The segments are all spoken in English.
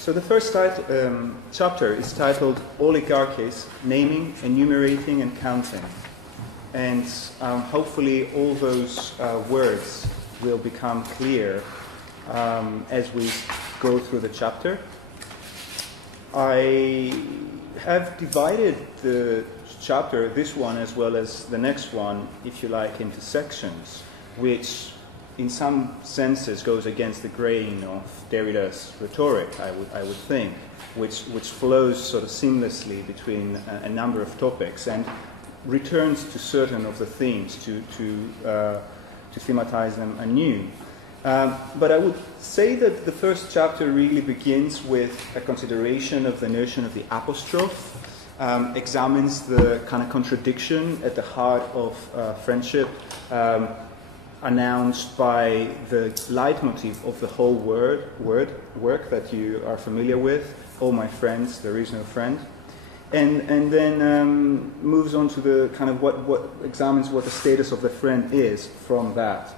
So the first chapter is titled Oligarchies, Naming, Enumerating and Counting. And hopefully all those words will become clear as we go through the chapter. I have divided the chapter, this one as well as the next one, if you like, into sections, which in some senses goes against the grain of Derrida's rhetoric, I would think, which flows sort of seamlessly between a number of topics and returns to certain of the themes to thematize them anew. But I would say that the first chapter really begins with a consideration of the notion of the apostrophe, examines the kind of contradiction at the heart of friendship, announced by the leitmotif of the whole work that you are familiar with, "Oh my friends, there is no friend," and then moves on to the kind of what examines what the status of the friend is from that.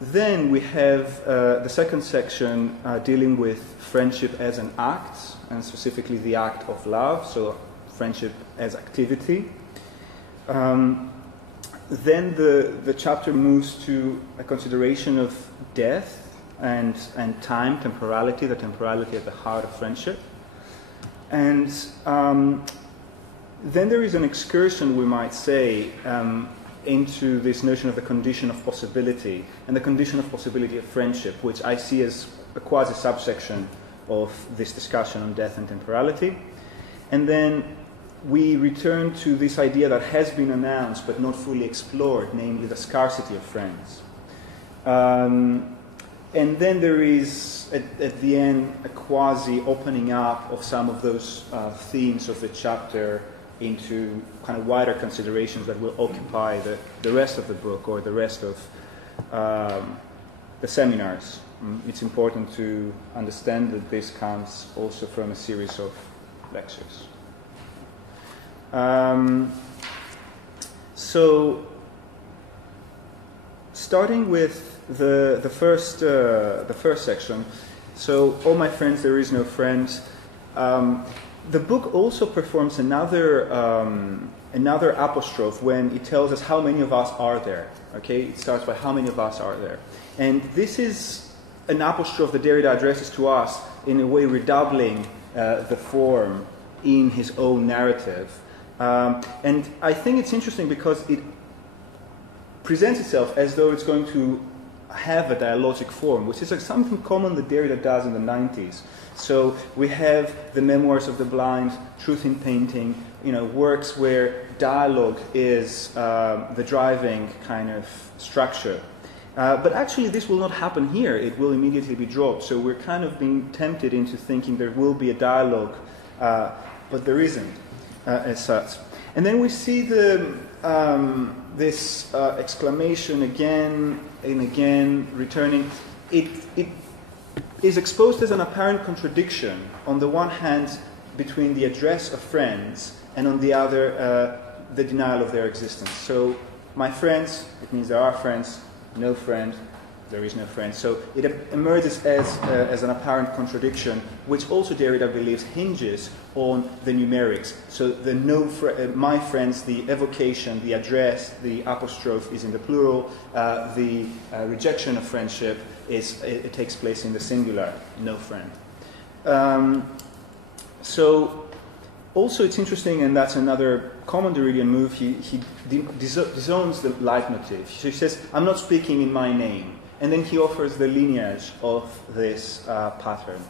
Then we have the second section dealing with friendship as an act, and specifically the act of love, so friendship as activity. Then the chapter moves to a consideration of death and time, temporality, the temporality at the heart of friendship. And then there is an excursion, we might say, into this notion of the condition of possibility and the condition of possibility of friendship, which I see as a quasi-subsection of this discussion on death and temporality. And then we return to this idea that has been announced but not fully explored, namely the scarcity of friends. And then there is, at the end, a quasi-opening up of some of those themes of the chapter into kind of wider considerations that will occupy the rest of the book or the rest of the seminars. It's important to understand that this comes also from a series of lectures. So, starting with the first section, so "Oh my friends, there is no friend." The book also performs another apostrophe when it tells us how many of us are there. Okay, it starts by "How many of us are there?" And this is an apostrophe that Derrida addresses to us in a way redoubling the form in his own narrative. And I think it's interesting because it presents itself as though it's going to have a dialogic form, which is something common that Derrida does in the 90s. So we have the Memoirs of the Blind, Truth in Painting, works where dialogue is the driving kind of structure. But actually this will not happen here. It will immediately be dropped. So we're kind of being tempted into thinking there will be a dialogue, but there isn't. As such. And then we see this exclamation again and again returning. It is exposed as an apparent contradiction on the one hand between the address of friends and on the other the denial of their existence. So my friends, it means there are friends, no friend, there is no friend. So it emerges as an apparent contradiction, which also Derrida believes hinges on the numerics. So the my friends, the evocation, the address, the apostrophe is in the plural. The rejection of friendship it takes place in the singular, no friend. So also it's interesting, and that's another common Derridian move. He disowns the leitmotif. So he says, "I'm not speaking in my name." And then he offers the lineage of this pattern.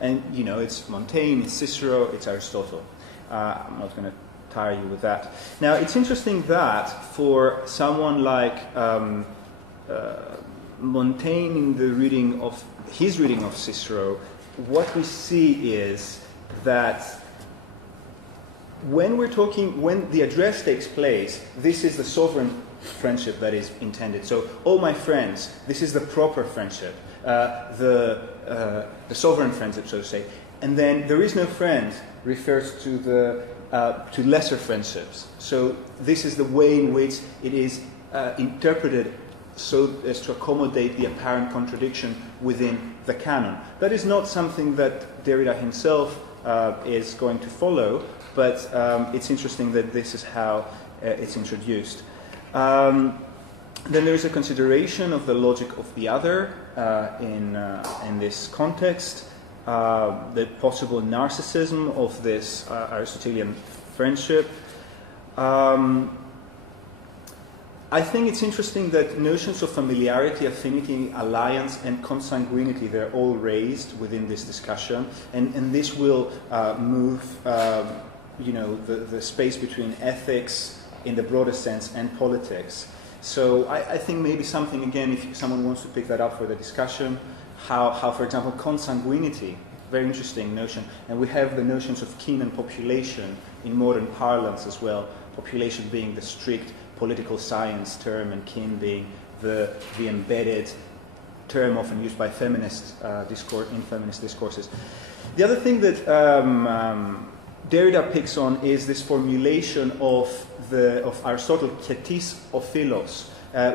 And, it's Montaigne, it's Cicero, it's Aristotle. I'm not going to tire you with that. Now, it's interesting that for someone like Montaigne in his reading of Cicero, what we see is that when the address takes place, this is the sovereign friendship that is intended. So, "Oh my friends," this is the proper friendship, the sovereign friendship, so to say. And then "there is no friend" refers to lesser friendships. So this is the way in which it is interpreted so as to accommodate the apparent contradiction within the canon. That is not something that Derrida himself is going to follow, but it's interesting that this is how it's introduced. Then there is a consideration of the logic of the other in this context, the possible narcissism of this Aristotelian friendship. I think it's interesting that notions of familiarity, affinity, alliance, and consanguinity, they're all raised within this discussion, and this will move the space between ethics in the broader sense and politics. So I think maybe something, again, if someone wants to pick that up for the discussion, how for example, consanguinity, very interesting notion, and we have the notions of kin and population in modern parlance as well, population being the strict political science term and kin being the embedded term often used by feminist in feminist discourses. The other thing that Derrida picks on is this formulation of Aristotle, ketis o philos,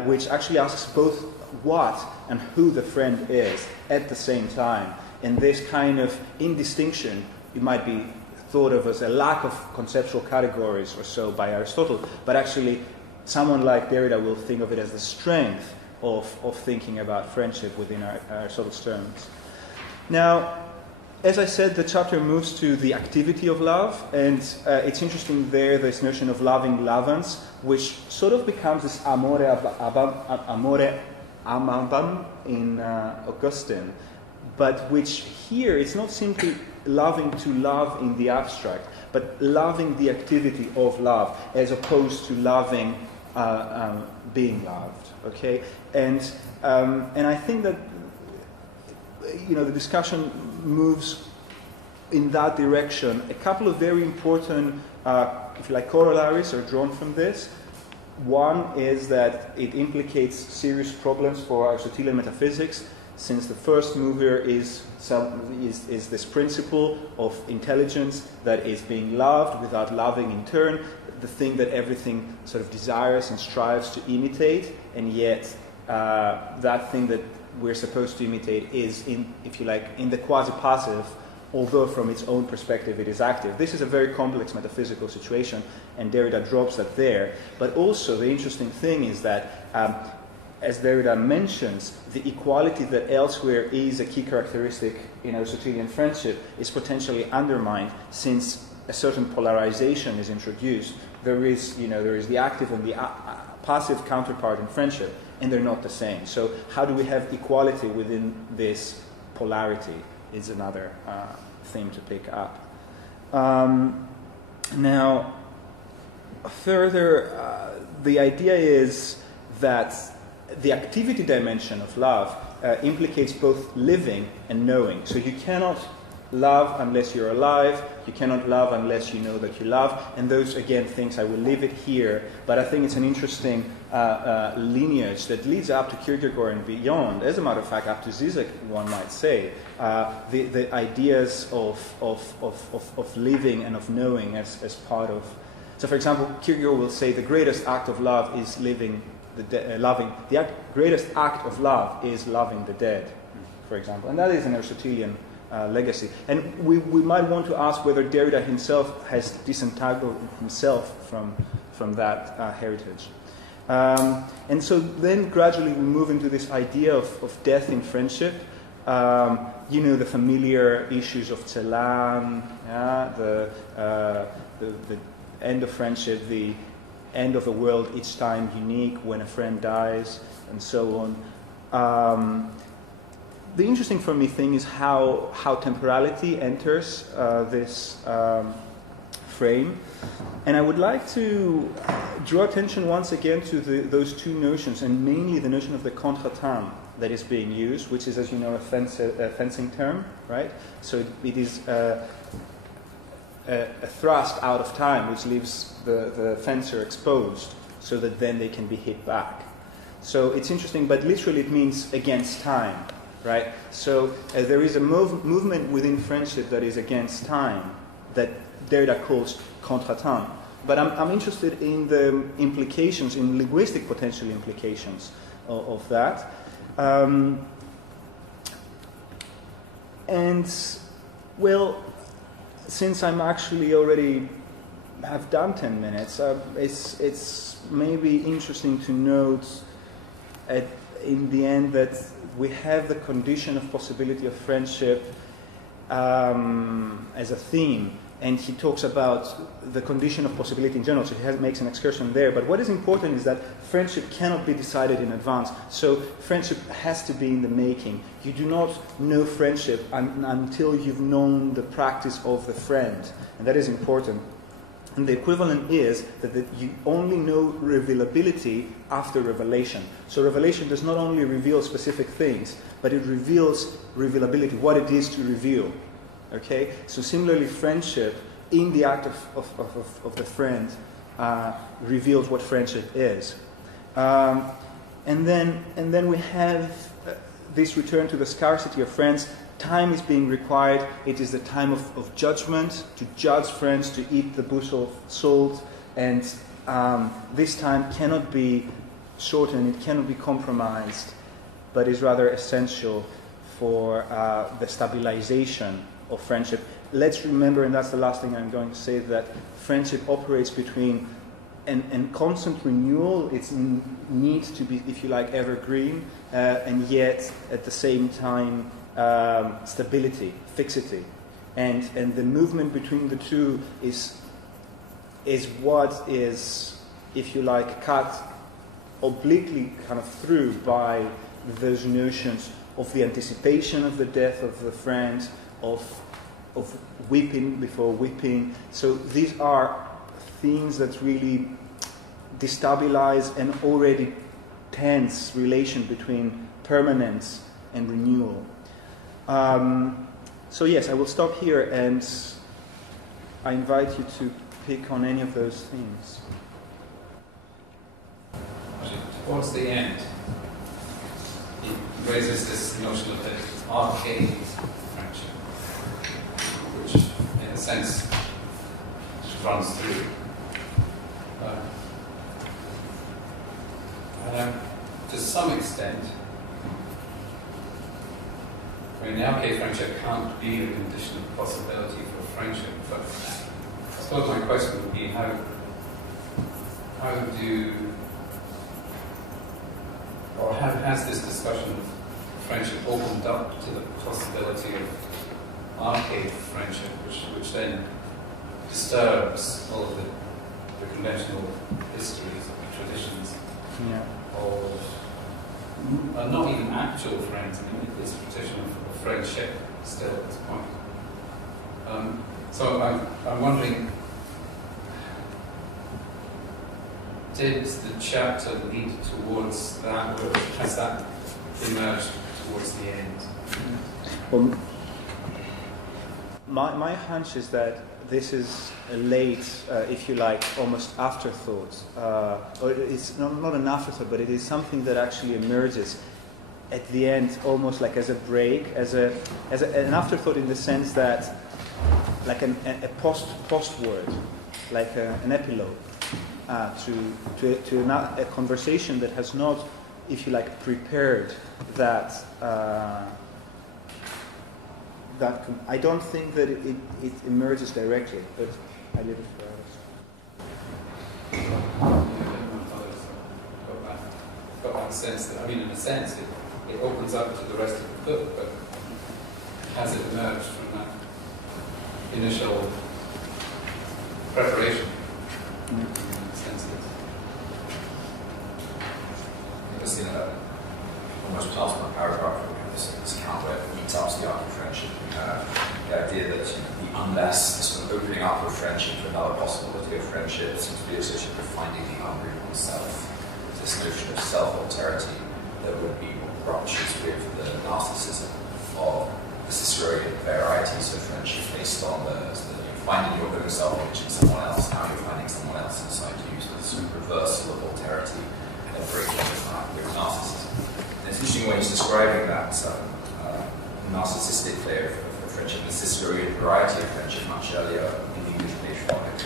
which actually asks both what and who the friend is at the same time. And this kind of indistinction, it might be thought of as a lack of conceptual categories or so by Aristotle, but actually someone like Derrida will think of it as the strength of thinking about friendship within Aristotle's terms. Now, as I said, the chapter moves to the activity of love, and it's interesting there, this notion of loving lavans, which sort of becomes this amore amabam in Augustine, but which here it's not simply loving to love in the abstract, but loving the activity of love, as opposed to loving being loved. Okay, and I think that the discussion moves in that direction. A couple of very important, if you like, corollaries are drawn from this. One is that it implicates serious problems for Aristotelian metaphysics, since the first mover is this principle of intelligence that is being loved without loving in turn, the thing that everything sort of desires and strives to imitate, and yet that thing that we're supposed to imitate is, if you like, in the quasi-passive, although from its own perspective it is active. This is a very complex metaphysical situation, and Derrida drops that there. But also the interesting thing is that, as Derrida mentions, the equality that elsewhere is a key characteristic in Aristotelian friendship is potentially undermined, since a certain polarization is introduced. There is the active and the passive counterpart in friendship, and they're not the same. So how do we have equality within this polarity is another thing to pick up. Now, further, the idea is that the activity dimension of love implicates both living and knowing. So you cannot love unless you're alive, you cannot love unless you know that you love, and those, again, things, I will leave it here, but I think it's an interesting lineage that leads up to Kierkegaard and beyond, as a matter of fact, up to Zizek, one might say, the ideas of living and of knowing as part of... So, for example, Kierkegaard will say the greatest act of love is greatest act of love is loving the dead, for example, and that is an Aristotelian legacy. And we might want to ask whether Derrida himself has disentangled himself from that heritage. And so then gradually we move into this idea of death in friendship. The familiar issues of Cillian, the end of friendship, the end of a world each time unique when a friend dies, and so on. The interesting for me thing is how temporality enters this frame. And I would like to draw attention once again to those two notions, and mainly the notion of the contretemps that is being used, which is, as you know, a fencing term, right? So it is a thrust out of time, which leaves the fencer exposed, so that then they can be hit back. So it's interesting, but literally it means against time, right? So there is a movement within friendship that is against time, that Derrida calls contretemps. But I'm interested in the implications, in linguistic potential implications of that. And, well, since I'm actually already have done 10 minutes, it's maybe interesting to note in the end that we have the condition of possibility of friendship as a theme, and he talks about the condition of possibility in general, so he makes an excursion there. But what is important is that friendship cannot be decided in advance, so friendship has to be in the making. You do not know friendship until you've known the practice of the friend, and that is important. And the equivalent is that you only know revealability after revelation. So revelation does not only reveal specific things, but it reveals revealability, what it is to reveal. Okay? So similarly, friendship, in the act of the friend, reveals what friendship is. And then we have this return to the scarcity of friends. Time is being required. It is the time of judgment, to judge friends, to eat the bushel of salt, and this time cannot be shortened, it cannot be compromised, but is rather essential for the stabilization of friendship. Let's remember, and that's the last thing I'm going to say, that friendship operates between and constant renewal. It needs to be, if you like, evergreen, and yet at the same time stability, fixity, and the movement between the two is what is, if you like, cut obliquely kind of through by those notions of the anticipation of the death of the friend, of weeping before weeping. So these are themes that really destabilize an already tense relation between permanence and renewal. So yes, I will stop here, and I invite you to pick on any of those themes. Towards the end, he raises this notion of the arcade friendship, which, in a sense, runs through. To some extent, I mean, the arcade friendship can't be a condition of possibility for friendship, but I suppose my question would be how has this discussion of friendship opened up to the possibility of arcade friendship, which then disturbs all of the conventional histories or traditions of not even actual friends. I mean, it's a tradition of friendship still at this point. So I'm wondering, did the chapter lead towards that, or has that emerged towards the end? Well, my hunch is that this is a late, if you like, almost afterthought. Or it's not an afterthought, but it is something that actually emerges at the end, almost like as a break, as an afterthought, in the sense that, like a postword, like an epilogue to a conversation that has not, if you like, prepared that. I don't think that it emerges directly, but I leave it for others. Got that sense that, I mean, in a sense, it opens up to the rest of the book, but has it emerged from that initial preparation? In a sense, it's in almost past my paragraph. This account where it meets up the art of friendship. The idea that the unless, the sort of opening up of friendship to another possibility of friendship, seems to be associated with finding the boundary of oneself. This notion of self-alterity that would be brushes with the narcissism of the Ciceronian varieties of friendship based on the finding your own self-image in someone else, now you're finding someone else inside you, so this sort of reversal of alterity and breaking with narcissism. And it's interesting when he's describing that narcissistic layer of friendship, the Ciceronian variety of friendship, much earlier in the English Nationwide.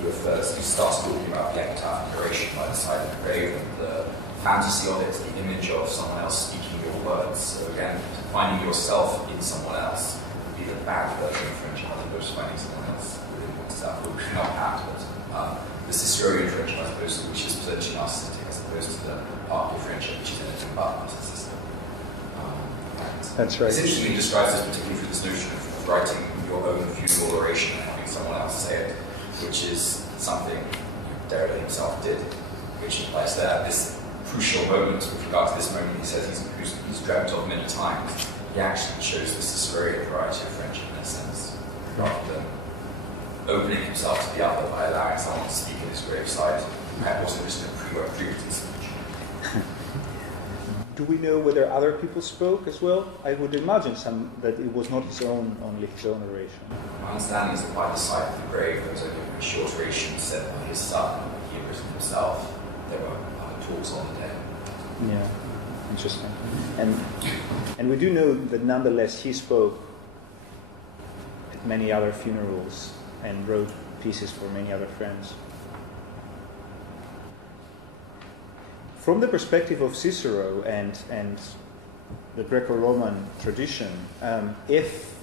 He starts talking about the epitaph narration by the side of the grave and the fantasy of it, the image of someone else speaking your words. So again, finding yourself in someone else would be the bad version of friendship, as opposed to finding someone else within oneself, which not at, but the Ciceronian friendship, I suppose, which is potentially narcissistic, as opposed to the Parker friendship, which is anything but narcissistic. That's right. It's interesting he describes this particularly through this notion of writing your own funeral oration and having someone else say it, which is something Derrida himself did, which implies that this crucial moment with regard to this moment he says he's dreamt of many times. He actually chose the Ciceronian variety of friendship in a sense, rather than opening himself to the other by allowing someone to speak at his graveside, who had also written a pre-written speech. Do we know whether other people spoke as well? I would imagine that it was not only his own oration. My understanding is that by the side of the grave there was only a short oration said by his son, he had written himself. There were other talks on the day. Yeah, interesting. And we do know that nonetheless he spoke at many other funerals and wrote pieces for many other friends. From the perspective of Cicero and the Greco-Roman tradition, if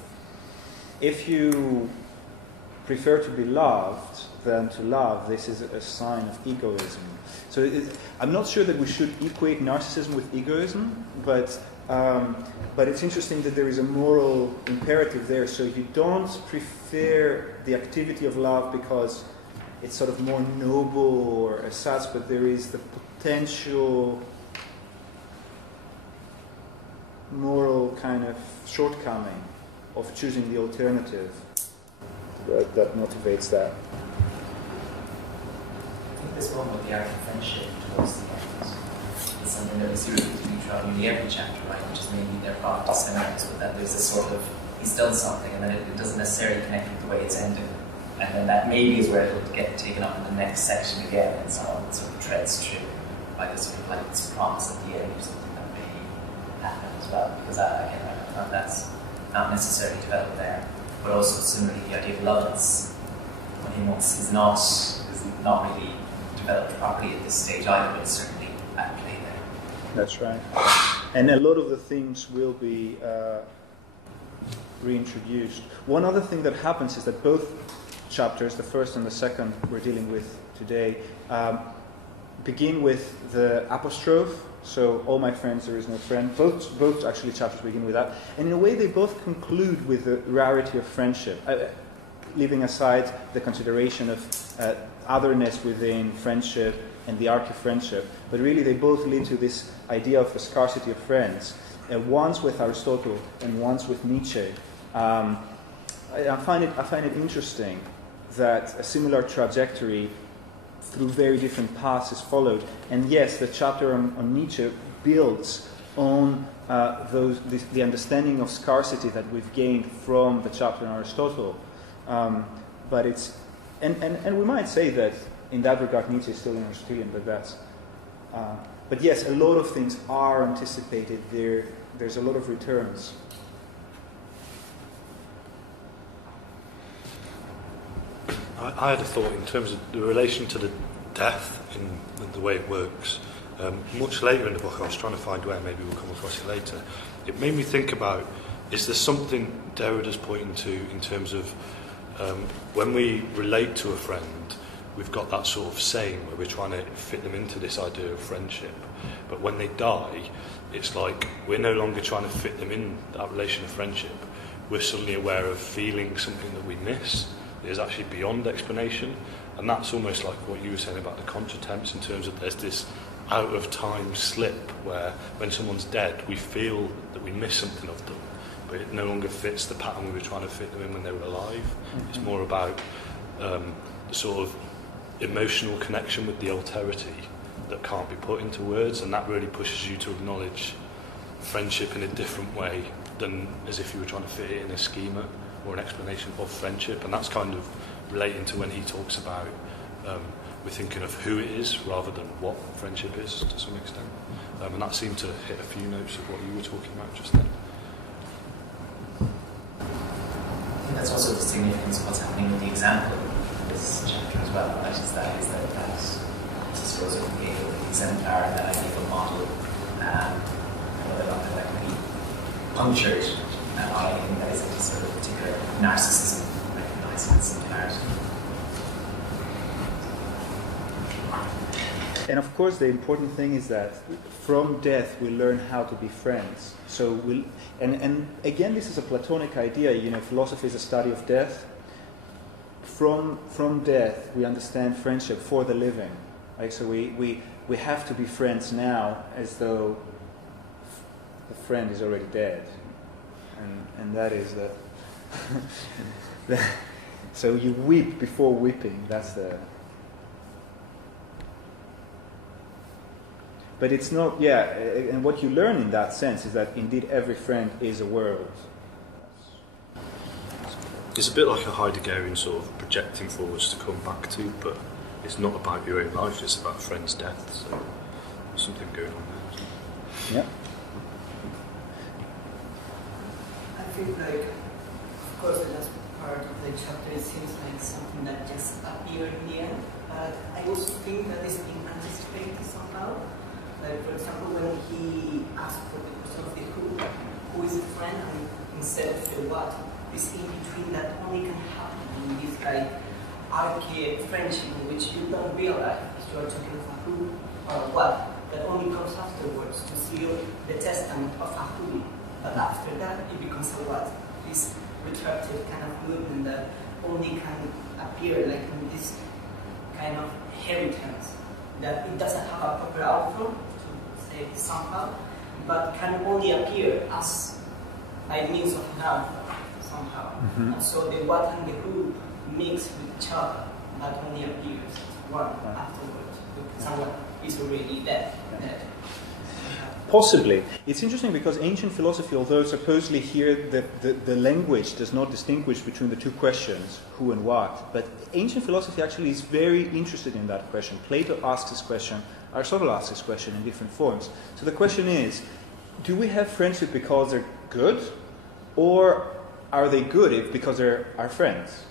you prefer to be loved than to love, this is a sign of egoism. So I'm not sure that we should equate narcissism with egoism, but it's interesting that there is a moral imperative there. So you don't prefer the activity of love because it's sort of more noble or as such, but there is the potential moral kind of shortcoming of choosing the alternative that motivates that. I think this one with the art of friendship towards the end is something that we see repeated throughout nearly every chapter, right? Which is maybe their product is Markus, but that there's this sort of, he's done something and then it doesn't necessarily connect with the way it's ended. And then that maybe is where it'll get taken up in the next section again, and so on, sort of treads through by this sort of like this promise at the end or something that may happen as well. Because I thought that's not necessarily developed there. But also similarly the idea of love when he wants is not really developed properly at this stage either, but it's certainly at play there. That's right. And a lot of the themes will be reintroduced. One other thing that happens is that both chapters, the first and the second we're dealing with today, begin with the apostrophe. So, all my friends, there is no friend. Both actually chapters begin with that. And in a way, they both conclude with the rarity of friendship, leaving aside the consideration of otherness within friendship and the arc of friendship. But really, they both lead to this idea of the scarcity of friends. Once with Aristotle and once with Nietzsche. I find it interesting that a similar trajectory through very different paths is followed. And yes, the chapter on Nietzsche builds on the understanding of scarcity that we've gained from the chapter on Aristotle. But it's and we might say that in that regard Nietzsche is still an Aristotelian, but yes, a lot of things are anticipated there. There's a lot of returns. I had a thought in terms of the relation to the death in the way it works. Much later in the book, I was trying to find where, maybe we'll come across it later. It made me think about, is there something Derrida's pointing to in terms of when we relate to a friend, we've got that sort of saying where we're trying to fit them into this idea of friendship. But when they die, it's like we're no longer trying to fit them in that relation of friendship. We're suddenly aware of feeling something that we miss. Is actually beyond explanation, and that's almost like what you were saying about the contretemps in terms of there's this out of time slip where when someone's dead we feel that we miss something of them, but it no longer fits the pattern we were trying to fit them in when they were alive. Mm-hmm. It's more about the sort of emotional connection with the alterity that can't be put into words, and that really pushes you to acknowledge friendship in a different way than as if you were trying to fit it in a schema or an explanation of friendship. And that's kind of relating to when he talks about we're thinking of who it is rather than what friendship is to some extent, and that seemed to hit a few notes of what you were talking about just then. I think that's also the significance of what's happening with the example of this chapter as well. That is this discorso con che exemplare della idea model, like really punctured on anything that is any sort of particular narcissism recognizing its similarity. And of course, the important thing is that from death we learn how to be friends. So and again, this is a Platonic idea. You know, philosophy is a study of death. From death we understand friendship for the living. Right? So we have to be friends now, as though the friend is already dead, and that is the. So you weep before weeping. That's the. But it's not, and what you learn in that sense is that indeed every friend is a world. It's a bit like a Heideggerian sort of projecting forwards to come back to, but it's not about your own life, it's about a friend's death, so there's something going on there. Yeah. I feel like, of course, the last part of the chapter seems like something that just appeared in the end, but I also think that it's been anticipated somehow. Like, for example, when he asked for the question of the who is the friend, and instead of the what, this in between that only can happen in this like archaic friendship in which you don't realize you are talking of a who or a what, that only comes afterwards to seal the testament of a who. But after that, it becomes a what. This retracted kind of movement that only can appear like in this kind of inheritance, that it doesn't have a proper outcome, somehow, but can only appear as by means of now, somehow. Mm-hmm. And so the what and the who mix with each other, but only appears one afterwards. Someone is already dead. Possibly. It's interesting because ancient philosophy, although supposedly here the language does not distinguish between the two questions, who and what, but ancient philosophy actually is very interested in that question. Plato asks this question, Aristotle asks this question in different forms. So the question is, do we have friendship because they're good, or are they good because they're our friends,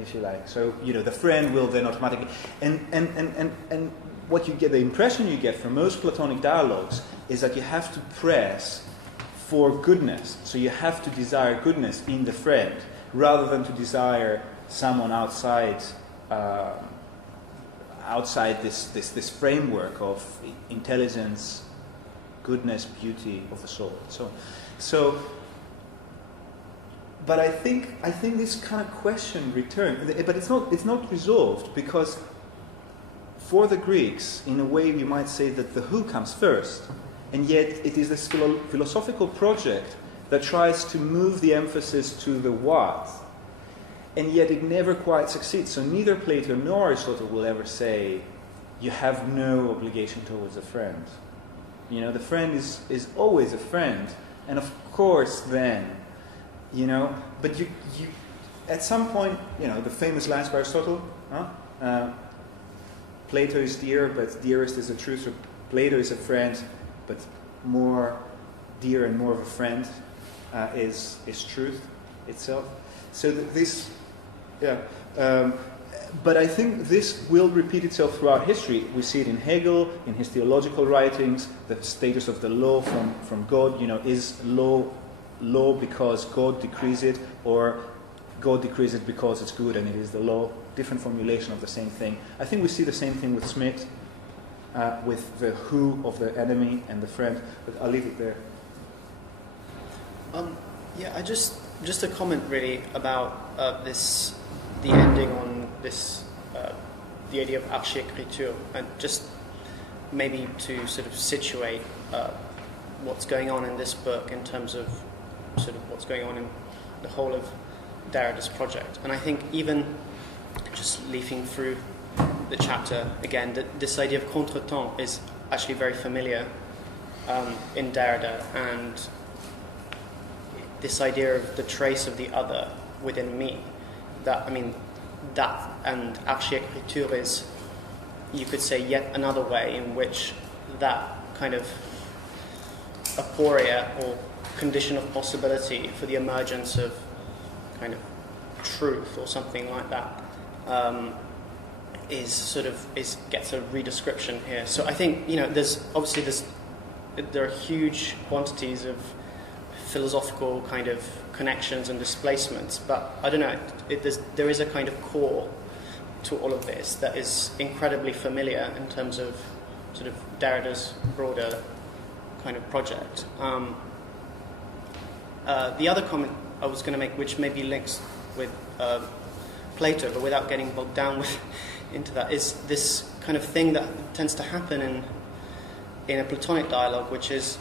if you like? So, the friend will then automatically... And what you get, the impression you get from most Platonic dialogues is that you have to press for goodness. So you have to desire goodness in the friend, rather than to desire someone outside this framework of intelligence, goodness, beauty of the soul. So but I think this kind of question returns, but it's not resolved, because for the Greeks, in a way, we might say that the who comes first, and yet it is this philosophical project that tries to move the emphasis to the what, and yet it never quite succeeds. So neither Plato nor Aristotle will ever say, you have no obligation towards a friend. The friend is always a friend, and of course then, but you at some point, the famous lines by Aristotle, Plato is dear, but dearest is the truth. So Plato is a friend, but more dear and more of a friend is truth itself. So this, but I think this will repeat itself throughout history. We see it in Hegel, in his theological writings, the status of the law from God. Is law because God decrees it, or God decrees it because it's good and it is the law? Different formulation of the same thing. I think we see the same thing with Smith, with the who of the enemy and the friend. But I'll leave it there. I just a comment really about the ending on this, the idea of archi-écriture, and just maybe to sort of situate what's going on in this book in terms of sort of what's going on in the whole of Derrida's project. And I think even just leafing through the chapter again, this idea of contretemps is actually very familiar in Derrida, and this idea of the trace of the other within me, that and archi-écriture is, you could say, yet another way in which that kind of aporia or condition of possibility for the emergence of kind of truth or something like that gets a redescription here. So I think there are huge quantities of philosophical kind of connections and displacements, but I don't know. There is a kind of core to all of this that is incredibly familiar in terms of sort of Derrida's broader kind of project. The other comment I was going to make, which maybe links with Plato, but without getting bogged down into that, is this kind of thing that tends to happen in a Platonic dialogue, which is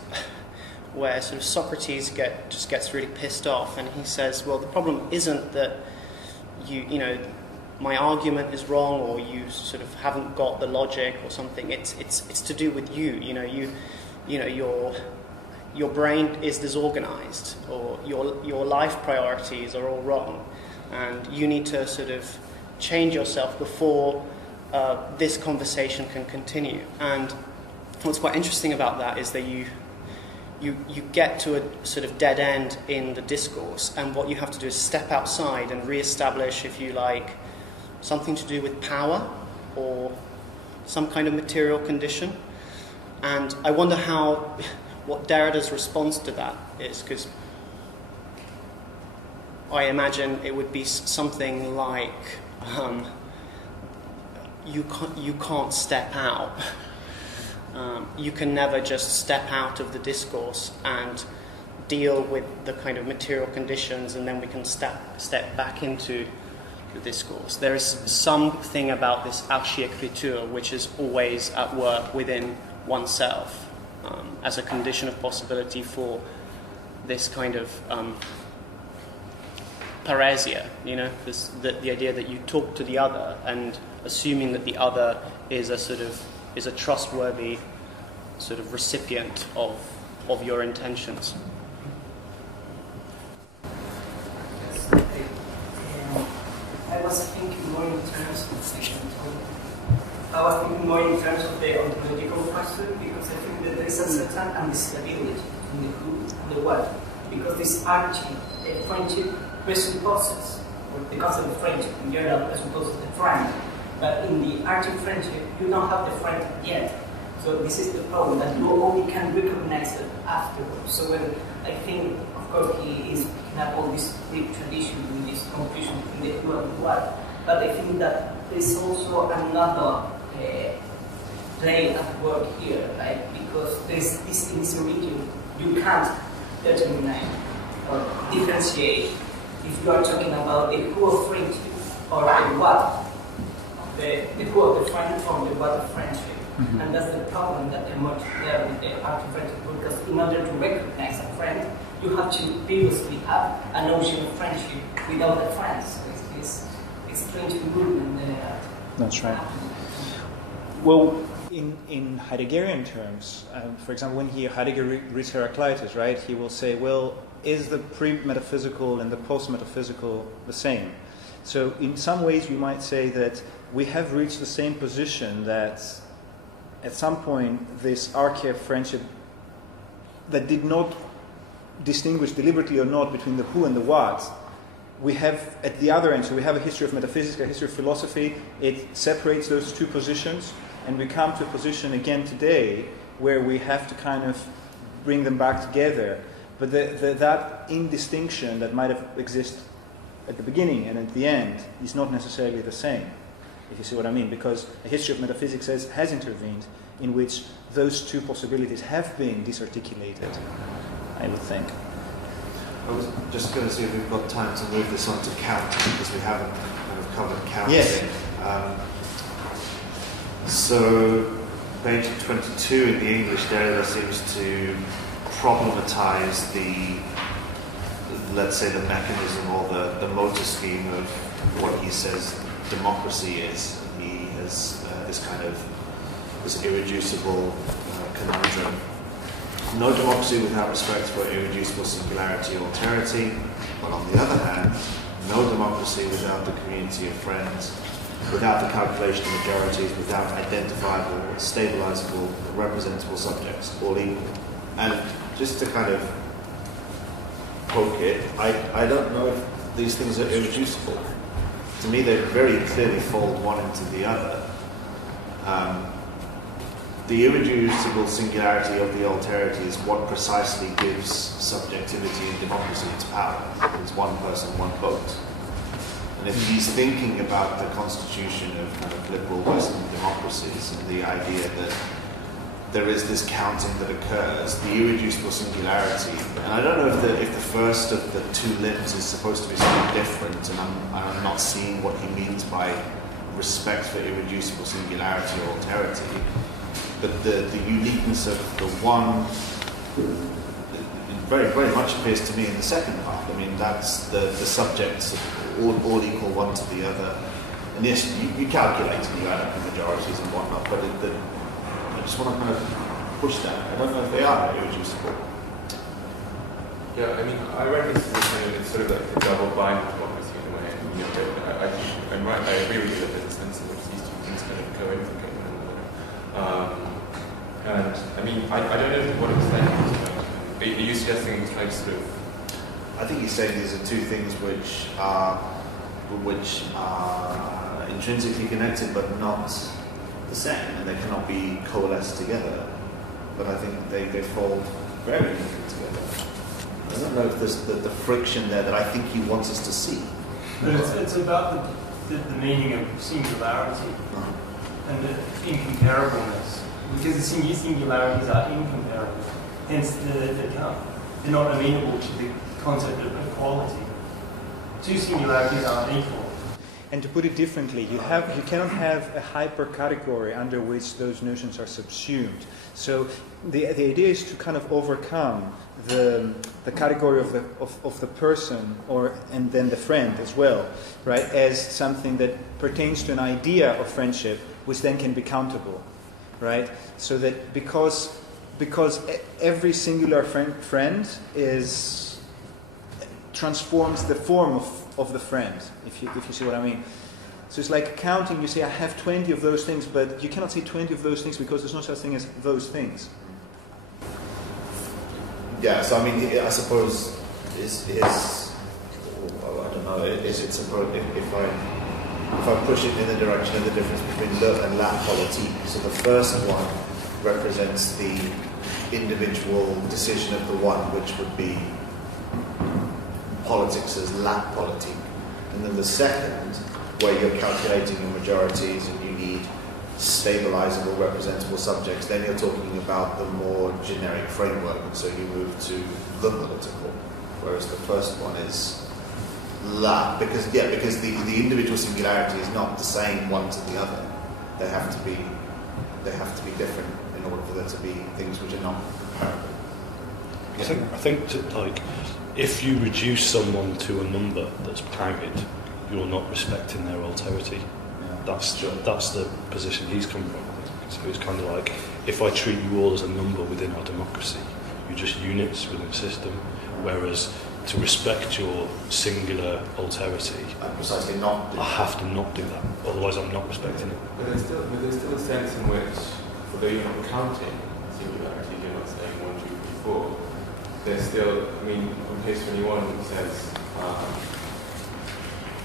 where sort of Socrates just gets really pissed off, and he says, well, the problem isn't that you know my argument is wrong, or you sort of haven't got the logic or something. It's to do with you. Your brain is disorganized, or your life priorities are all wrong, and you need to sort of change yourself before this conversation can continue. And what's quite interesting about that is that you get to a sort of dead end in the discourse, and what you have to do is step outside and re-establish, if you like, something to do with power or some kind of material condition. And I wonder what Derrida's response to that is, because I imagine it would be something like, you can't step out. You can never just step out of the discourse and deal with the kind of material conditions, and then we can step back into the discourse. There is something about this archi-écriture which is always at work within oneself, as a condition of possibility for this kind of paresia, the idea that you talk to the other and assuming that the other is a trustworthy sort of recipient of your intentions. I was thinking more in terms of the ontological question, because I think that there is a certain unstability in the who and the what, because this friendship presupposes, or the concept of friendship in general presupposes the friend, but in the friendship you don't have the friend yet. So this is the problem, that you only can recognize it afterwards. So when I think, of course, he is picking up all this Greek tradition with this confusion between the who and the what, but I think that there is also another play at work here, right? Because there's this region you can't determine or differentiate if you are talking about the who of friendship or the what, the who of the friend from the what of friendship. Mm-hmm. And that's the problem that emerged there with the art of friendship, because in order to recognize a friend, you have to previously have a notion of friendship without a friend. So it's this strange movement there. That's right. Well, in Heideggerian terms, for example, when Heidegger reads Heraclitus, right, he will say, well, is the pre-metaphysical and the post-metaphysical the same? So in some ways we might say that we have reached the same position, that at some point this archaea of friendship that did not distinguish deliberately or not between the who and the what, we have at the other end, so we have a history of metaphysics, a history of philosophy, it separates those two positions, and we come to a position again today where we have to kind of bring them back together. But that indistinction that might have existed at the beginning and at the end is not necessarily the same, if you see what I mean, because a history of metaphysics has intervened in which those two possibilities have been disarticulated, I would think. I was just going to see if we've got time to move this on to Kant, because we haven't kind of covered Kant. Yes. So, page 22 in the English, Derrida seems to problematize let's say, the mechanism or the motor scheme of what he says democracy is. He has this kind of this irreducible conundrum. No democracy without respect for irreducible singularity or alterity, but on the other hand, no democracy without the community of friends, without the calculation of majorities, without identifiable, stabilizable, representable subjects, all equal. And just to kind of poke it, I don't know if these things are irreducible. to me they very clearly fold one into the other. The irreducible singularity of the alterity is what precisely gives subjectivity and democracy its power. It's one person, one vote. And if he's thinking about the constitution of kind of liberal Western democracies and the idea that there is this counting that occurs, the irreducible singularity, and I don't know if the first of the two limbs is supposed to be something different, and I'm not seeing what he means by respect for irreducible singularity or alterity. But the uniqueness of the one very, very much appears to me in the second part. I mean, that's the subjects all equal one to the other. And yes, you calculate and you add up the majorities and whatnot, but I just want to kind of push that. I don't know if they are irreducible. Yeah, I mean, I reckon it's sort of like a double bind democracy in a way. You know, I think I'm right. I agree with you that there's a sense in which these two things kind of co-execute one another. And I mean, I don't know to what extent. Are you suggesting it's like sort of? I think he's saying these are two things which are intrinsically connected but not the same, and they cannot be coalesced together. But I think they fall very neatly together. I don't know if there's the friction there that I think he wants us to see. But it's about the meaning of singularity and the incomparableness. Because the singularities are incomparable. Hence, they're not amenable to the concept of equality. Two singularities aren't equal. And to put it differently, you cannot have a hypercategory under which those notions are subsumed. So the idea is to kind of overcome the category of the person and then the friend as well, right, as something that pertains to an idea of friendship, which then can be countable, right? So that because every singular friend transforms the form of the friend, if you see what I mean. So it's like counting, you say, I have 20 of those things, but you cannot say 20 of those things because there's no such thing as those things. Yeah, so I mean, I suppose I don't know, if I push it in the direction of the difference between le and la politique, so the first one represents the individual decision of the one, which would be politics as la politique. And then the second, where you're calculating your majorities and you need stabilizable, representable subjects, then you're talking about the more generic framework, and so you move to the political. Whereas the first one is la, because the individual singularity is not the same one to the other. They have to be different in order for there to be things which are not comparable. I think like, if you reduce someone to a number that's counted, you're not respecting their alterity. Yeah. That's the position he's coming from. So it's kind of like, if I treat you all as a number within our democracy, you're just units within a system, whereas to respect your singular alterity, precisely not. I have to not do that, otherwise I'm not respecting it. But there's still a sense in which, although you're not counting singularity, you're not saying 1, 2, 3, 4. There's still, I mean, on page 21 it says,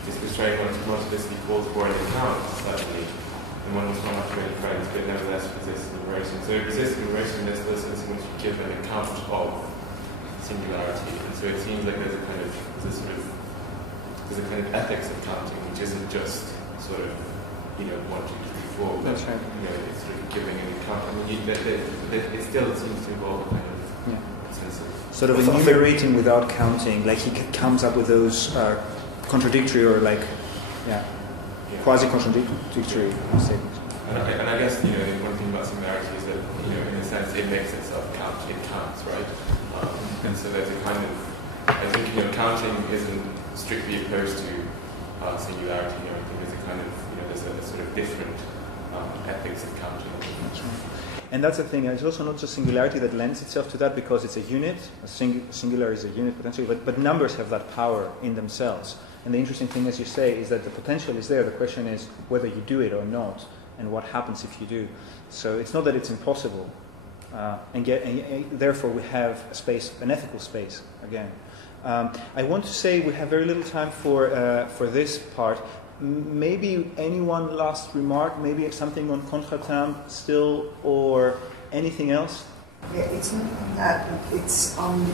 this betraying multiplicity calls for an account, certainly, and one was not have many friends, but nevertheless resist liberation. So resisting liberation, there's still a sense in which you give an account of singularity, and so it seems like there's a kind of ethics of counting, which isn't just sort of, 1, 2, 3, 4, but that's right. It's sort of giving an account. I mean, it still seems to involve a kind of sense of sort of enumerating without counting, like he comes up with those contradictory or quasi-contradictory statements. And I guess one thing about similarity is that in a sense it makes itself count. It counts, right? And so there's a kind of, I think counting isn't strictly opposed to singularity. I think there's a kind of there's a sort of different ethics of counting. That's right. And that's the thing. It's also not just singularity that lends itself to that, because it's a unit. Singular is a unit potentially, but numbers have that power in themselves. And the interesting thing, as you say, is that the potential is there. The question is whether you do it or not, and what happens if you do. So it's not that it's impossible, and therefore we have a space, an ethical space again. I want to say we have very little time for this part. maybe anyone last remark, maybe something on contretemps still, or anything else? Yeah, it's not on that, but it's on,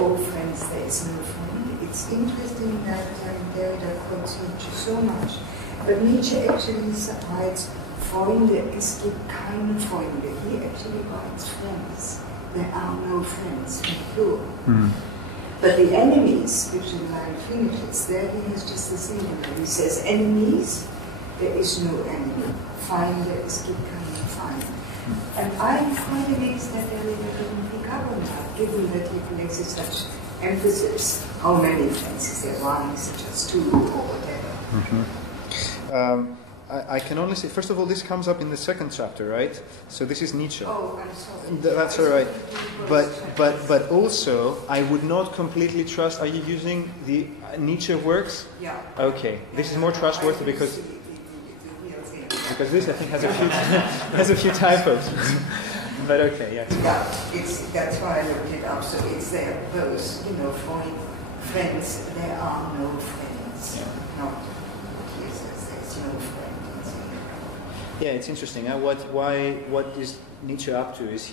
all friends, there is no friend. It's interesting that Derrida quotes Nietzsche so much, but Nietzsche actually writes Freunde, es gibt keine Freunde. He actually writes friends. There are no friends, in plural. But the enemies, which the line finishes, there he has just the singular. He says, enemies, there is no enemy. Feinde, es gibt keine Feinde. And I'm quite amazed that Derrida didn't pick up on that, given that he places such emphasis. How many friends is there? One, is it just two, or whatever? I can only say, first of all, this comes up in the second chapter, right? So this is Nietzsche. Oh, I'm sorry. That's all right. But also, I would not completely trust. Are you using the Nietzsche works? Yeah. Okay. This is more trustworthy because this I think has a few typos. But okay, yes. Yeah, that's why I looked it up. So it's there both, friends. There are no friends. Not there's no friends. Yeah, it's interesting. What is Nietzsche up to? Is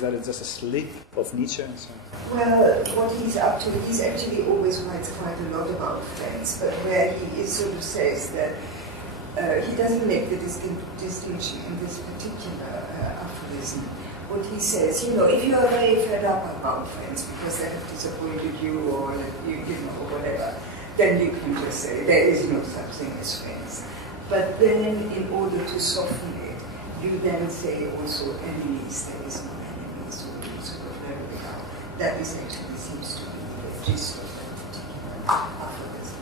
that just a slip of Nietzsche? And so on? Well, what he's up to, he's actually always writes quite a lot about friends, but where he sort of says that he doesn't make the distinction in this particular aphorism. What he says, if you are very fed up about friends because they have disappointed you or or whatever, then you can just say there is no such thing as friends. But then, in order to soften it, you then say also enemies. There is no enemies. So there we go. That is actually seems to be the gist of that particular aphorism.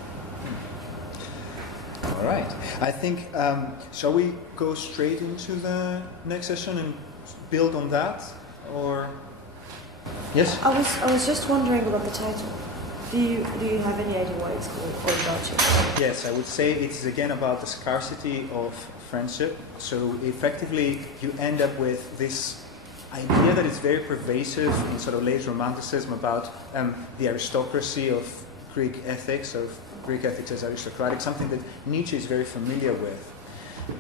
All right. I think, shall we go straight into the next session and build on that? Or yes? I was just wondering about the title. Do you have any idea why it's called oligarchy? Yes, I would say it's again about the scarcity of friendship. So effectively, you end up with this idea that is very pervasive in sort of late Romanticism about the aristocracy of Greek ethics, as aristocratic, something that Nietzsche is very familiar with.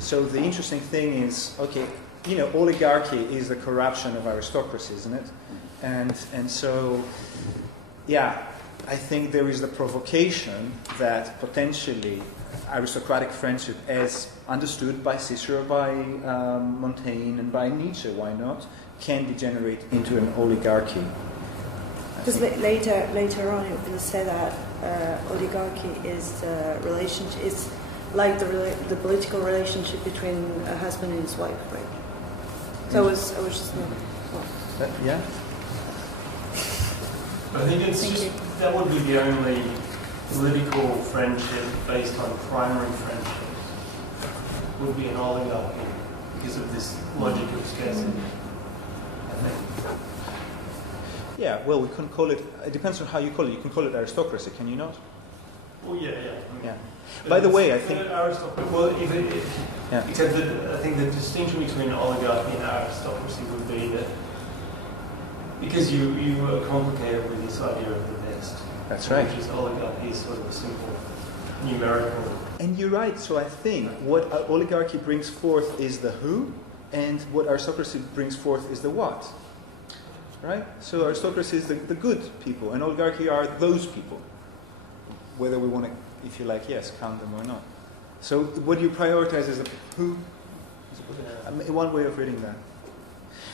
So the interesting thing is, oligarchy is the corruption of aristocracy, isn't it? And so, yeah, I think there is the provocation that potentially aristocratic friendship, as understood by Cicero, by Montaigne, and by Nietzsche, why not, can degenerate into an oligarchy. Because later on it will say that oligarchy is the relationship. It's like the political relationship between a husband and his wife, right? So I was just yeah. I think that would be the only political friendship based on primary friendship would be an oligarchy because of this logic of scarcity, I think. Yeah, well, we can call it. It depends on how you call it. You can call it aristocracy, can you not? Well, yeah. Yeah. By the way, I think aristocracy. Well, except that I think the distinction between oligarchy and aristocracy would be that because you are complicated with this idea of the best. That's right. Which is oligarchy is sort of a simple numerical. And you're right. So I think what oligarchy brings forth is the who, and what aristocracy brings forth is the what. Right? So aristocracy is the good people, and oligarchy are those people. Whether we want to, if you like, yes, count them or not. So what you prioritize is the who. One way of reading that.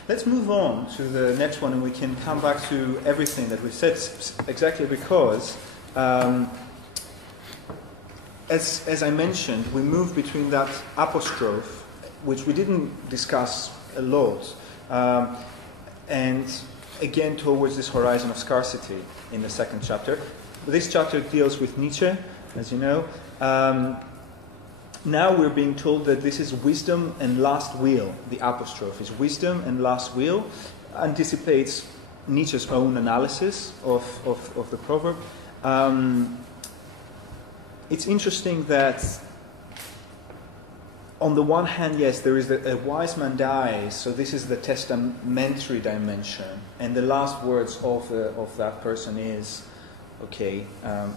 Let's move on to the next one, and we can come back to everything that we said, exactly because, as I mentioned, we moved between that apostrophe, which we didn't discuss a lot, and again towards this horizon of scarcity in the second chapter. This chapter deals with Nietzsche, as you know. Now we're being told that this is wisdom and last will. The apostrophe is wisdom and last will. Anticipates Nietzsche's own analysis of the proverb. It's interesting that on the one hand, yes, there is a wise man dies, so this is the testamentary dimension, and the last words of that person is, okay,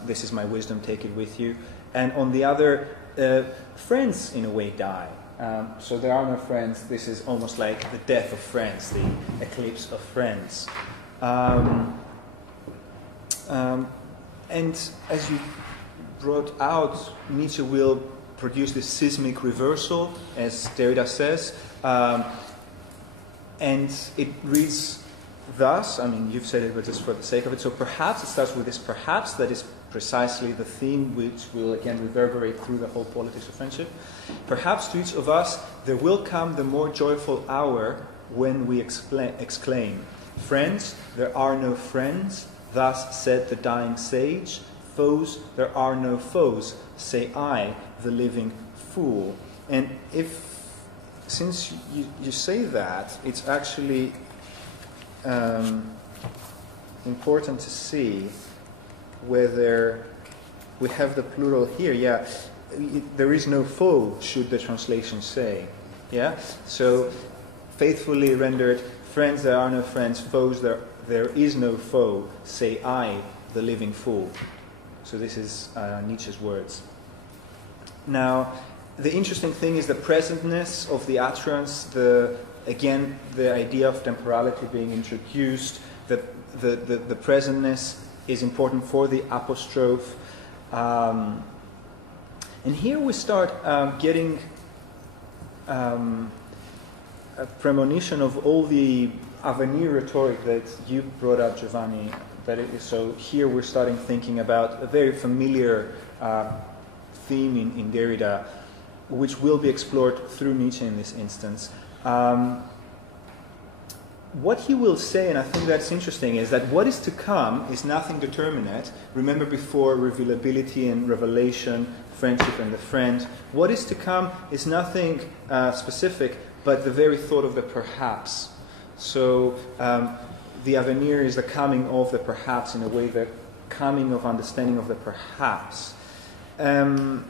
this is my wisdom, take it with you. and on the other, friends in a way die. So there are no friends. This is almost like the death of friends, the eclipse of friends. And as you brought out, Nietzsche will produce this seismic reversal, as Derrida says, and it reads thus. I mean, you've said it, but just for the sake of it. So perhaps it starts with this perhaps, that is precisely the theme which will again reverberate through the whole politics of friendship. Perhaps to each of us there will come the more joyful hour when we exclaim, friends, there are no friends, thus said the dying sage. Foes, there are no foes, say I, the living fool. And since you say that, it's actually important to see whether we have the plural here. Yeah, there is no foe, should the translation say. Yeah, so faithfully rendered, friends, there are no friends, foes, there is no foe, say I, the living fool. So this is Nietzsche's words. Now, the interesting thing is the presentness of the utterance, the idea of temporality being introduced, the presentness is important for the apostrophe. And here we start getting a premonition of all the Avenir rhetoric that you brought up, Giovanni. So here we're starting thinking about a very familiar theme in Derrida, which will be explored through Nietzsche in this instance. What he will say, and I think that's interesting, is that what is to come is nothing determinate. Remember before revealability and revelation, friendship and the friend. What is to come is nothing specific, but the very thought of the perhaps. So the avenir is the coming of the perhaps, in a way, the coming of understanding of the perhaps. And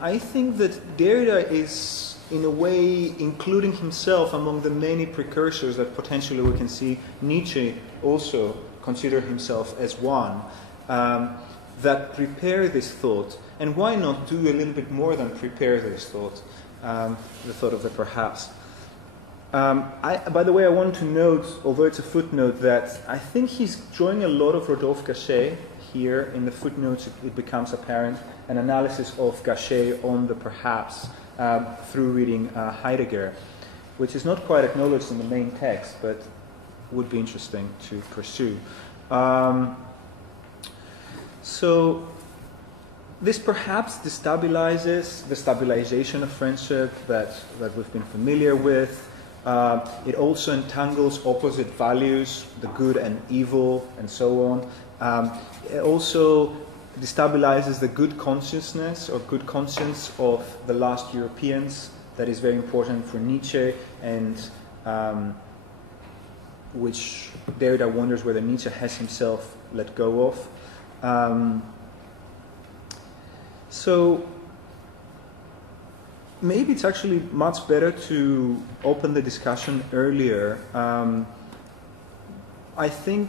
I think that Derrida is, in a way, including himself among the many precursors that potentially we can see Nietzsche also consider himself as one, that prepare this thought. And why not do a little bit more than prepare this thought, the thought of the perhaps. By the way, I want to note, although it's a footnote, that I think he's drawing a lot of Rodolphe Gachet here. In the footnotes it becomes apparent, an analysis of Gachet on the perhaps through reading Heidegger, which is not quite acknowledged in the main text, but would be interesting to pursue. So this perhaps destabilizes the stabilization of friendship that we've been familiar with. It also entangles opposite values, the good and evil, and so on. It also destabilizes the good consciousness or good conscience of the last Europeans. That is very important for Nietzsche, and which Derrida wonders whether Nietzsche has himself let go of. So maybe it's actually much better to open the discussion earlier. I think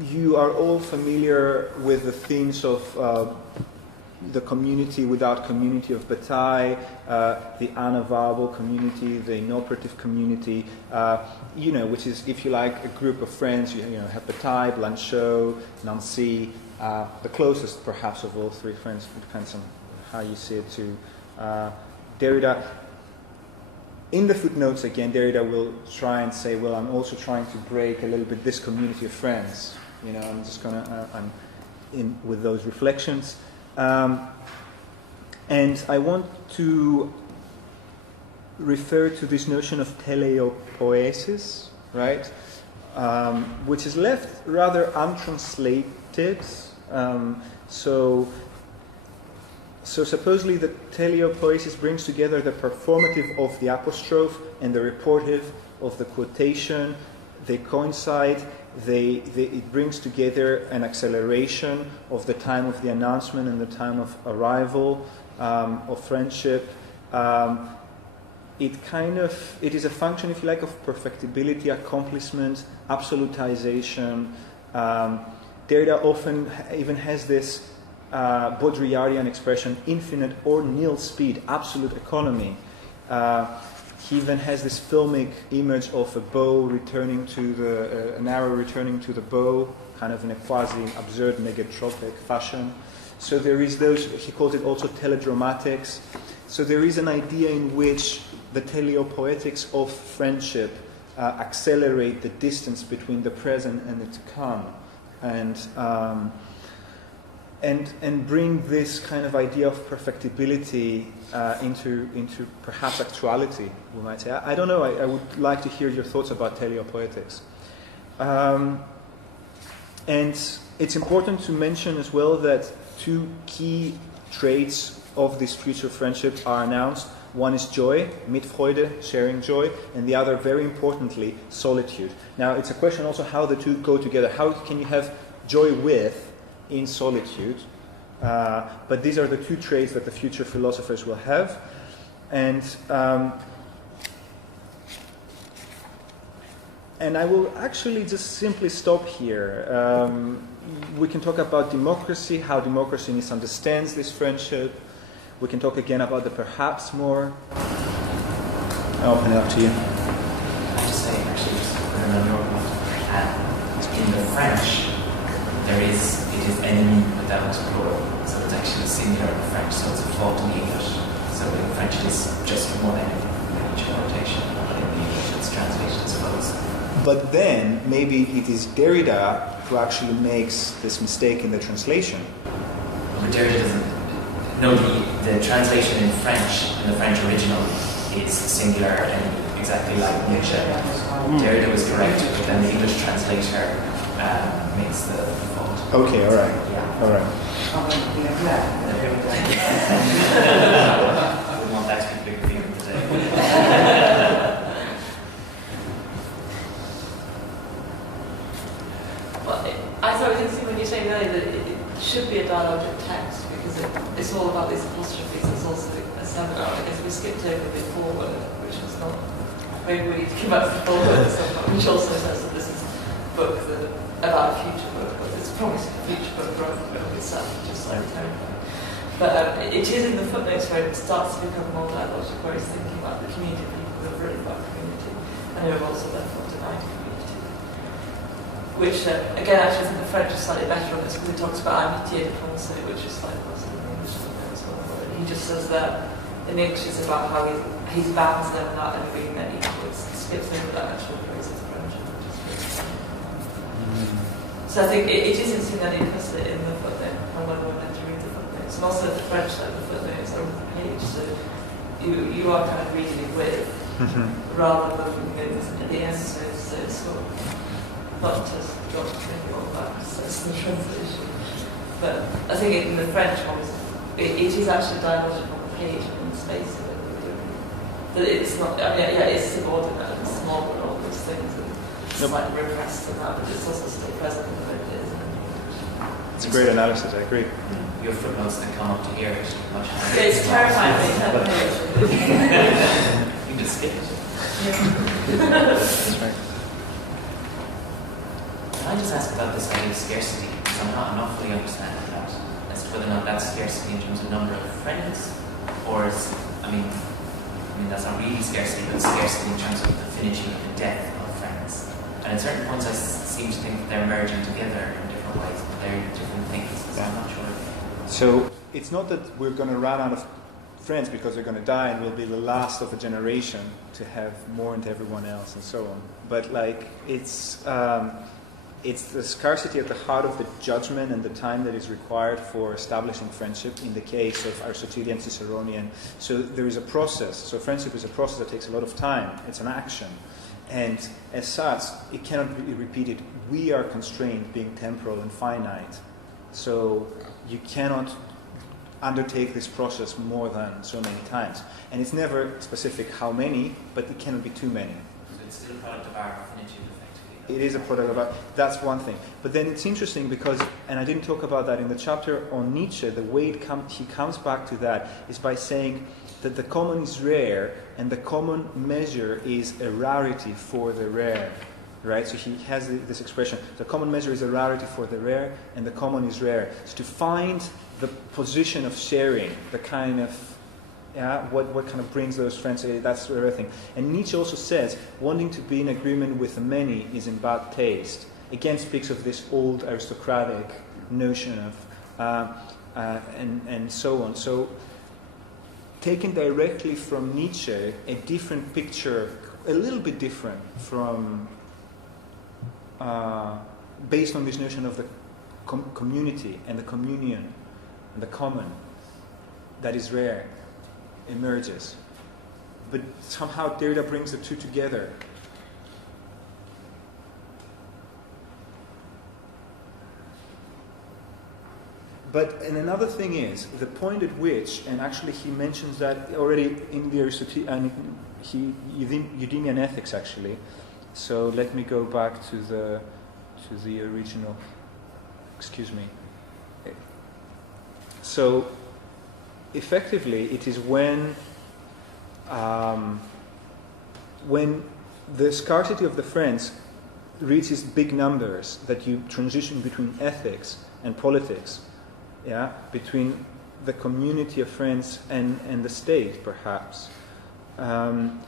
you are all familiar with the themes of the community without community of Bataille, the unavowable community, the inoperative community, which is, if you like, a group of friends. You have Bataille, Blanchot, Nancy, the closest perhaps of all three friends. It depends on how you see it, to Derrida. In the footnotes again, Derrida will try and say, well, I'm also trying to break a little bit this community of friends. I'm just I'm in with those reflections. And I want to refer to this notion of teleopoiesis, right? Which is left rather untranslated. So supposedly the teleopoiesis brings together the performative of the apostrophe and the reportive of the quotation. They coincide. It brings together an acceleration of the time of the announcement and the time of arrival of friendship. It is a function, if you like, of perfectibility, accomplishment, absolutization. Derrida often even has this Baudrillardian expression, infinite or nil speed, absolute economy. He even has this filmic image of a bow returning to an arrow returning to the bow, kind of in a quasi-absurd megatropic fashion. So there is those, he calls it also teledramatics. So there is an idea in which the teleopoetics of friendship accelerate the distance between the present and the to come, and bring this kind of idea of perfectibility into perhaps actuality, we might say. I don't know, I would like to hear your thoughts about teleopoetics. And it's important to mention as well that two key traits of this future friendship are announced. One is joy, Mitfreude, sharing joy, and the other, very importantly, solitude. Now, it's a question also how the two go together. How can you have joy with in solitude? But these are the two traits that the future philosophers will have. And I will actually just simply stop here. We can talk about democracy, how democracy misunderstands this friendship. We can talk again about the perhaps more. I'll open it up to you. I have to say, actually, just remember your point. In the French, it is ennemi without plural. So it's actually singular in French, so it's a fault in English. So in French, it is just one enemy in each quotation. But in English, it's translation as well. But then, maybe it is Derrida who actually makes this mistake in the translation. But Derrida doesn't. No, the translation in French, in the French original, is singular and exactly like Nietzsche. Derrida was correct, but then the English translator makes the fault. Okay, all right. Yeah. All right. We want that to be bigger for you today. Well, I thought it was interesting when you say earlier that it should be a dialogic text, because it's all about these apostrophes. It's also a seminar. I guess we skipped over the foreword, which was not. Maybe we need to come back to the foreword at some point, which also says that this is a book about a future book, but it's promising a future book rather than the book itself, which is slightly terrifying. But it is in the footnotes where it starts to become more dialogic, where he's thinking about the community of people who have written about community and who have also therefore denied community. Which, again, actually, I think the French is slightly better on this, because he talks about amitié de pensée, which is slightly less in the English as well. He just says that in English it's about how he's bound to them without ever being their equals. It skips over that actual phrase of French. So I think it is interesting that he puts it in the footnote, and when we're meant to read the footnotes. And also the French, like the footnotes on the page, so you are kind of reading it with, rather than looking at the end, so it's sort of not just got to think all that, so it's the translation. But I think in the French ones, it is actually dialogic on the page and in the space of it. That it's not, I mean, yeah, it's subordinate and small and all those things, and it's like repressed and that, but it's also still present in the way it is. It's a great analysis, I agree. Your footnotes that come up to here is much higher. Yeah, it's terrifying when you have You can just skip it. That's right. Can I just ask about this idea of scarcity? Because I'm not fully understanding that. As to whether or not that's scarcity in terms of number of friends, or is, I mean that's not really scarcity, but scarcity in terms of the finitude and death of friends. And at certain points I seem to think that they're merging together in different ways, but they're different things, so I'm not sure. So it's not that we're going to run out of friends because they're going to die and we'll be the last of a generation to have more than everyone else and so on. But like it's the scarcity at the heart of the judgment and the time that is required for establishing friendship in the case of Aristotelian, Ciceronian. So there is a process. So friendship is a process that takes a lot of time. It's an action. And as such, it cannot be repeated. We are constrained being temporal and finite. So you cannot undertake this process more than so many times. And it's never specific how many, but it cannot be too many. So it's still a product of our finitude. It is a product of that's one thing. But then it's interesting because, and I didn't talk about that in the chapter on Nietzsche, the way he comes back to that is by saying that the common is rare and the common measure is a rarity for the rare. right? So he has this expression, the common measure is a rarity for the rare, and the common is rare. So to find the position of sharing, the kind of, what kind of brings those friends, that's the rare thing. And Nietzsche also says, wanting to be in agreement with the many is in bad taste. Again speaks of this old aristocratic notion of, and so on. So taken directly from Nietzsche, a different picture, a little bit different from, based on this notion of the community and the communion and the common that is rare, emerges. But somehow Derrida brings the two together. But and another thing is the point at which, and actually he mentions that already in the Aristotelian, Eudemian ethics actually. So let me go back to the original. Excuse me. So effectively, it is when the scarcity of the friends reaches big numbers that you transition between ethics and politics. Yeah, between the community of friends and the state, perhaps, and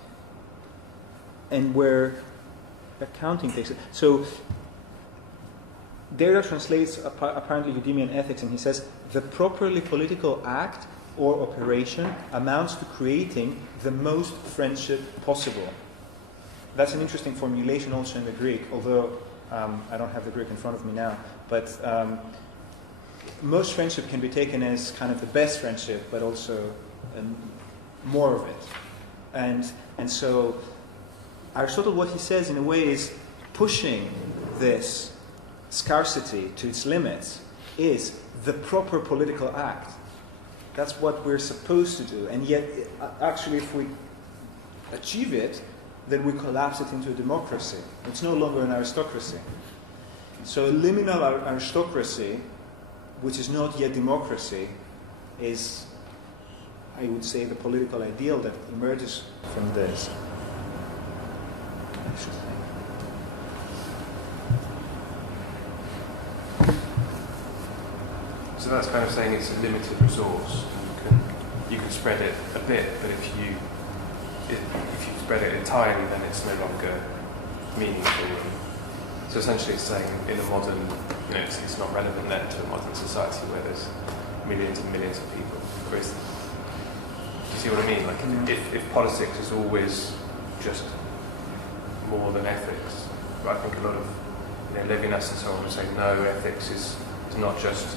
where accounting takes it. So Derrida translates apparently Eudemian ethics, and he says the properly political act or operation amounts to creating the most friendship possible. That's an interesting formulation also in the Greek, although I don't have the Greek in front of me now, but. Most friendship can be taken as kind of the best friendship, but also more of it. And so Aristotle, what he says in a way is pushing this scarcity to its limits is the proper political act. That's what we're supposed to do. And yet, actually, if we achieve it, then we collapse it into a democracy. It's no longer an aristocracy. So a liminal aristocracy, which is not yet democracy, is, I would say, the political ideal that emerges from this. So that's kind of saying it's a limited resource. You can spread it a bit, but if you spread it entirely, then it's no longer meaningful. So essentially, it's saying in a modern, it's not relevant then to a modern society where there's millions and millions of people. Do you see what I mean? Like, if politics is always just more than ethics, I think a lot of Levinas and so on would say no, ethics is not just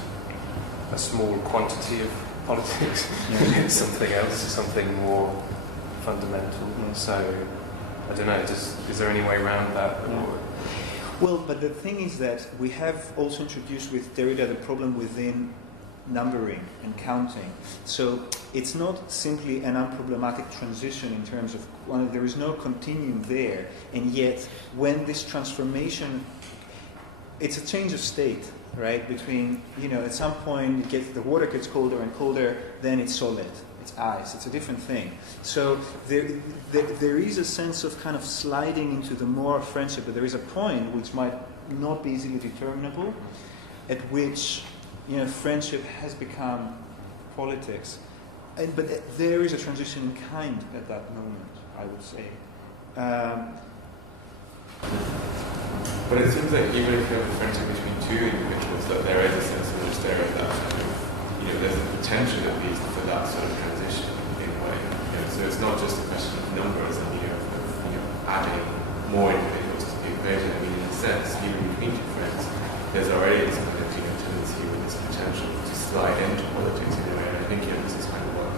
a small quantity of politics. It's something else, it's something more fundamental. So I don't know. Is there any way around that? Or, well, but the thing is that we have also introduced with Derrida the problem within numbering and counting. So it's not simply an unproblematic transition in terms of, there is no continuum there, and yet when this transformation, it's a change of state, right? Between, at some point the water gets colder and colder, then it's solid. It's ice. It's a different thing. So there is a sense of kind of sliding into the more friendship, but there is a point which might not be easily determinable, at which friendship has become politics. But there is a transition in kind at that moment, I would say. But it seems like even if you have a friendship between two individuals, that there is a sense in which there is that there's the potential at least for that sort of transition in a way. So it's not just a question of numbers and adding more individuals to the equation. I mean, in a sense, even between two friends, there's already this kind of tendency with this potential to slide into politics in a way. And I think this is kind of what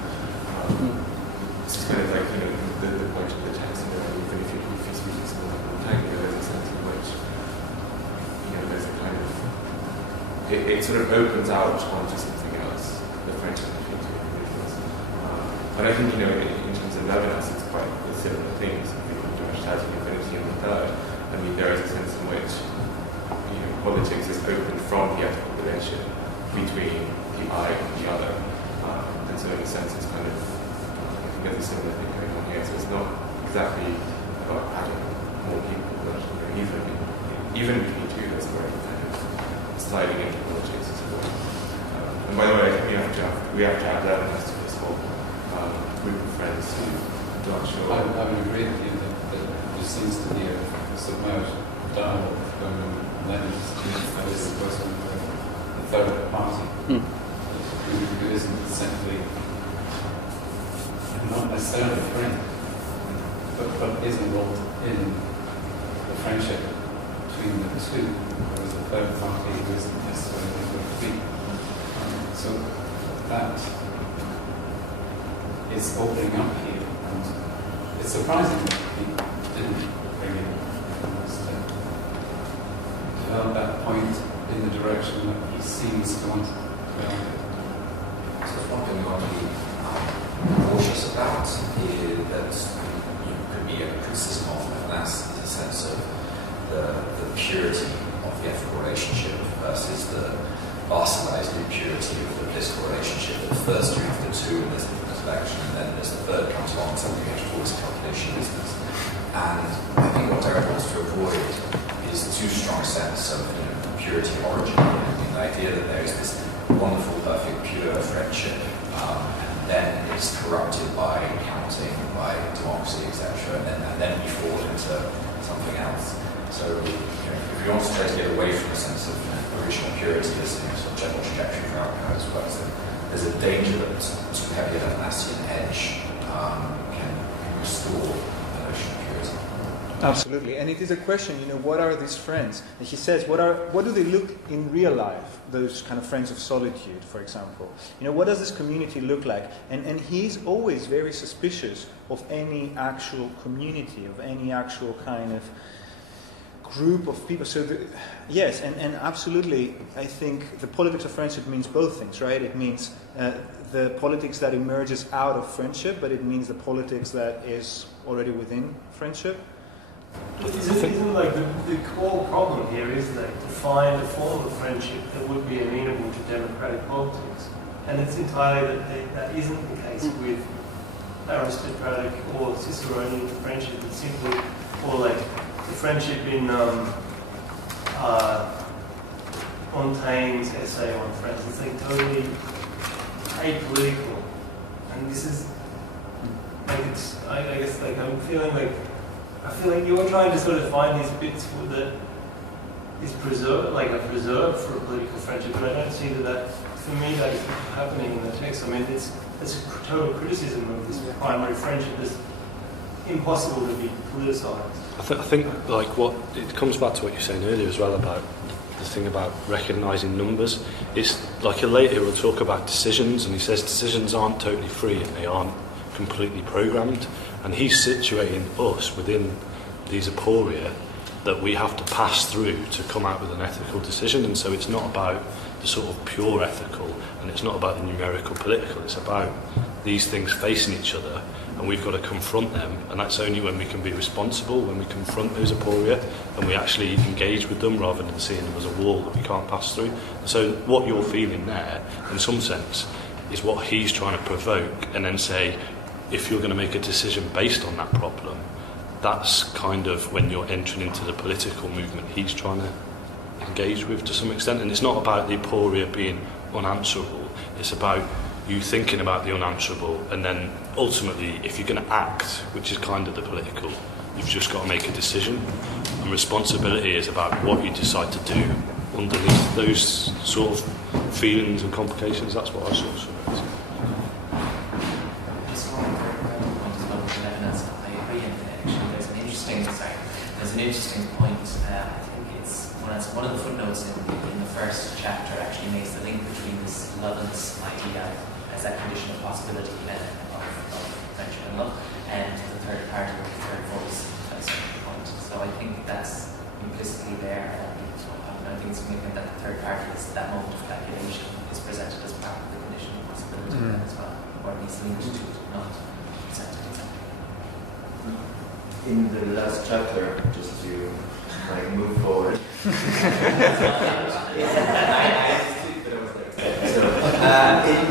this is kind of like the point of the text. Even if you speak to someone like Montaigne, there's a sense in which there's a kind of it sort of opens out onto something else, the friendship between two individuals. But I think, in terms of Levinas, it's quite a similar thing. So Georgios Tsagdis, Infinity on the third. I mean, there is a sense in which, politics is opened from the ethical relation between the I and the other. And so in a sense, it's kind of, I think there's a similar thing going on here. So it's not exactly about adding more people that even between two, that's where it kind of sliding into politics as well. And by the way, we have to have that as to this whole group of friends who don't show up. I would agree with you that there seems to be a submerged dialogue going on. Lenin's that is the person, the third party, who isn't simply not necessarily a friend, but is involved in the friendship between the two, whereas the third party who isn't necessarily going to be. So that is opening up here, and it's surprising that he didn't bring it almost to develop that point in the direction that he seems to want to develop it. So one thing we want to be cautious about is that could be a criticism of, and that's the sense of the purity of the ethical relationship versus the bastardized impurity of the political relationship. At first you have the two, and there's different action, and then there's the third comes along, something you have to always calculation business. And I think what Derrida wants to avoid is too strong a sense of purity of origin. I mean, the idea that there is this wonderful, perfect, pure friendship, and then it's corrupted by counting, by democracy, etc., and then we fall into something else. So, if we want to try to get away from a sense of original purity as a sort of general trajectory for how this works, there's a danger that too heavy an Athanasian edge can restore the notion of purity. Absolutely, and it is a question. What are these friends? And he says, what do they look in real life? Those kind of friends of solitude, for example. What does this community look like? And he's always very suspicious of any actual community, of any actual kind of group of people. So yes, and absolutely, I think the politics of friendship means both things, right? It means the politics that emerges out of friendship, but it means the politics that is already within friendship. Isn't like the core problem here is that to find a form of friendship that would be amenable to democratic politics, and it's entirely that isn't the case with aristocratic or Ciceronian friendship. It's simply, or like the friendship in Montaigne's essay on friends. It's like totally apolitical, and this is like it's. I guess like I feel like you're trying to sort of find these bits that is preserved, like a preserve for a political friendship, but I don't see that for me, that is happening in the text. I mean, it's a total criticism of this primary friendship that's impossible to be politicised. I think like what it comes back to what you were saying earlier as well about the thing about recognising numbers. It's like later we'll talk about decisions, and he says decisions aren't totally free and they aren't completely programmed, and he's situating us within these aporia that we have to pass through to come out with an ethical decision. And so it's not about the sort of pure ethical, and it's not about the numerical political, it's about these things facing each other, and we've got to confront them, and that's only when we can be responsible, when we confront those aporia and we actually engage with them rather than seeing them as a wall that we can't pass through. So what you're feeling there, in some sense, is what he's trying to provoke, and then say, if you're going to make a decision based on that problem, that's kind of when you're entering into the political movement he's trying to engage with to some extent. And it's not about the aporia being unanswerable, it's about you thinking about the unanswerable, and then ultimately, if you're going to act, which is kind of the political, you've just got to make a decision. And responsibility is about what you decide to do underneath those sort of feelings and complications. That's what I sort of suppose. There's an interesting point. I think it's one of the footnotes in the first chapter actually makes the link between this Loveland's idea as that condition of possibility of friendship and love, and the third party or the third voice at a certain point. So I think that's implicitly there. I think it's significant that the third party is that moment of calculation is presented as part of the condition of possibility as well, or at least linked to it, not presented exactly. In the last chapter, just to move forward. So,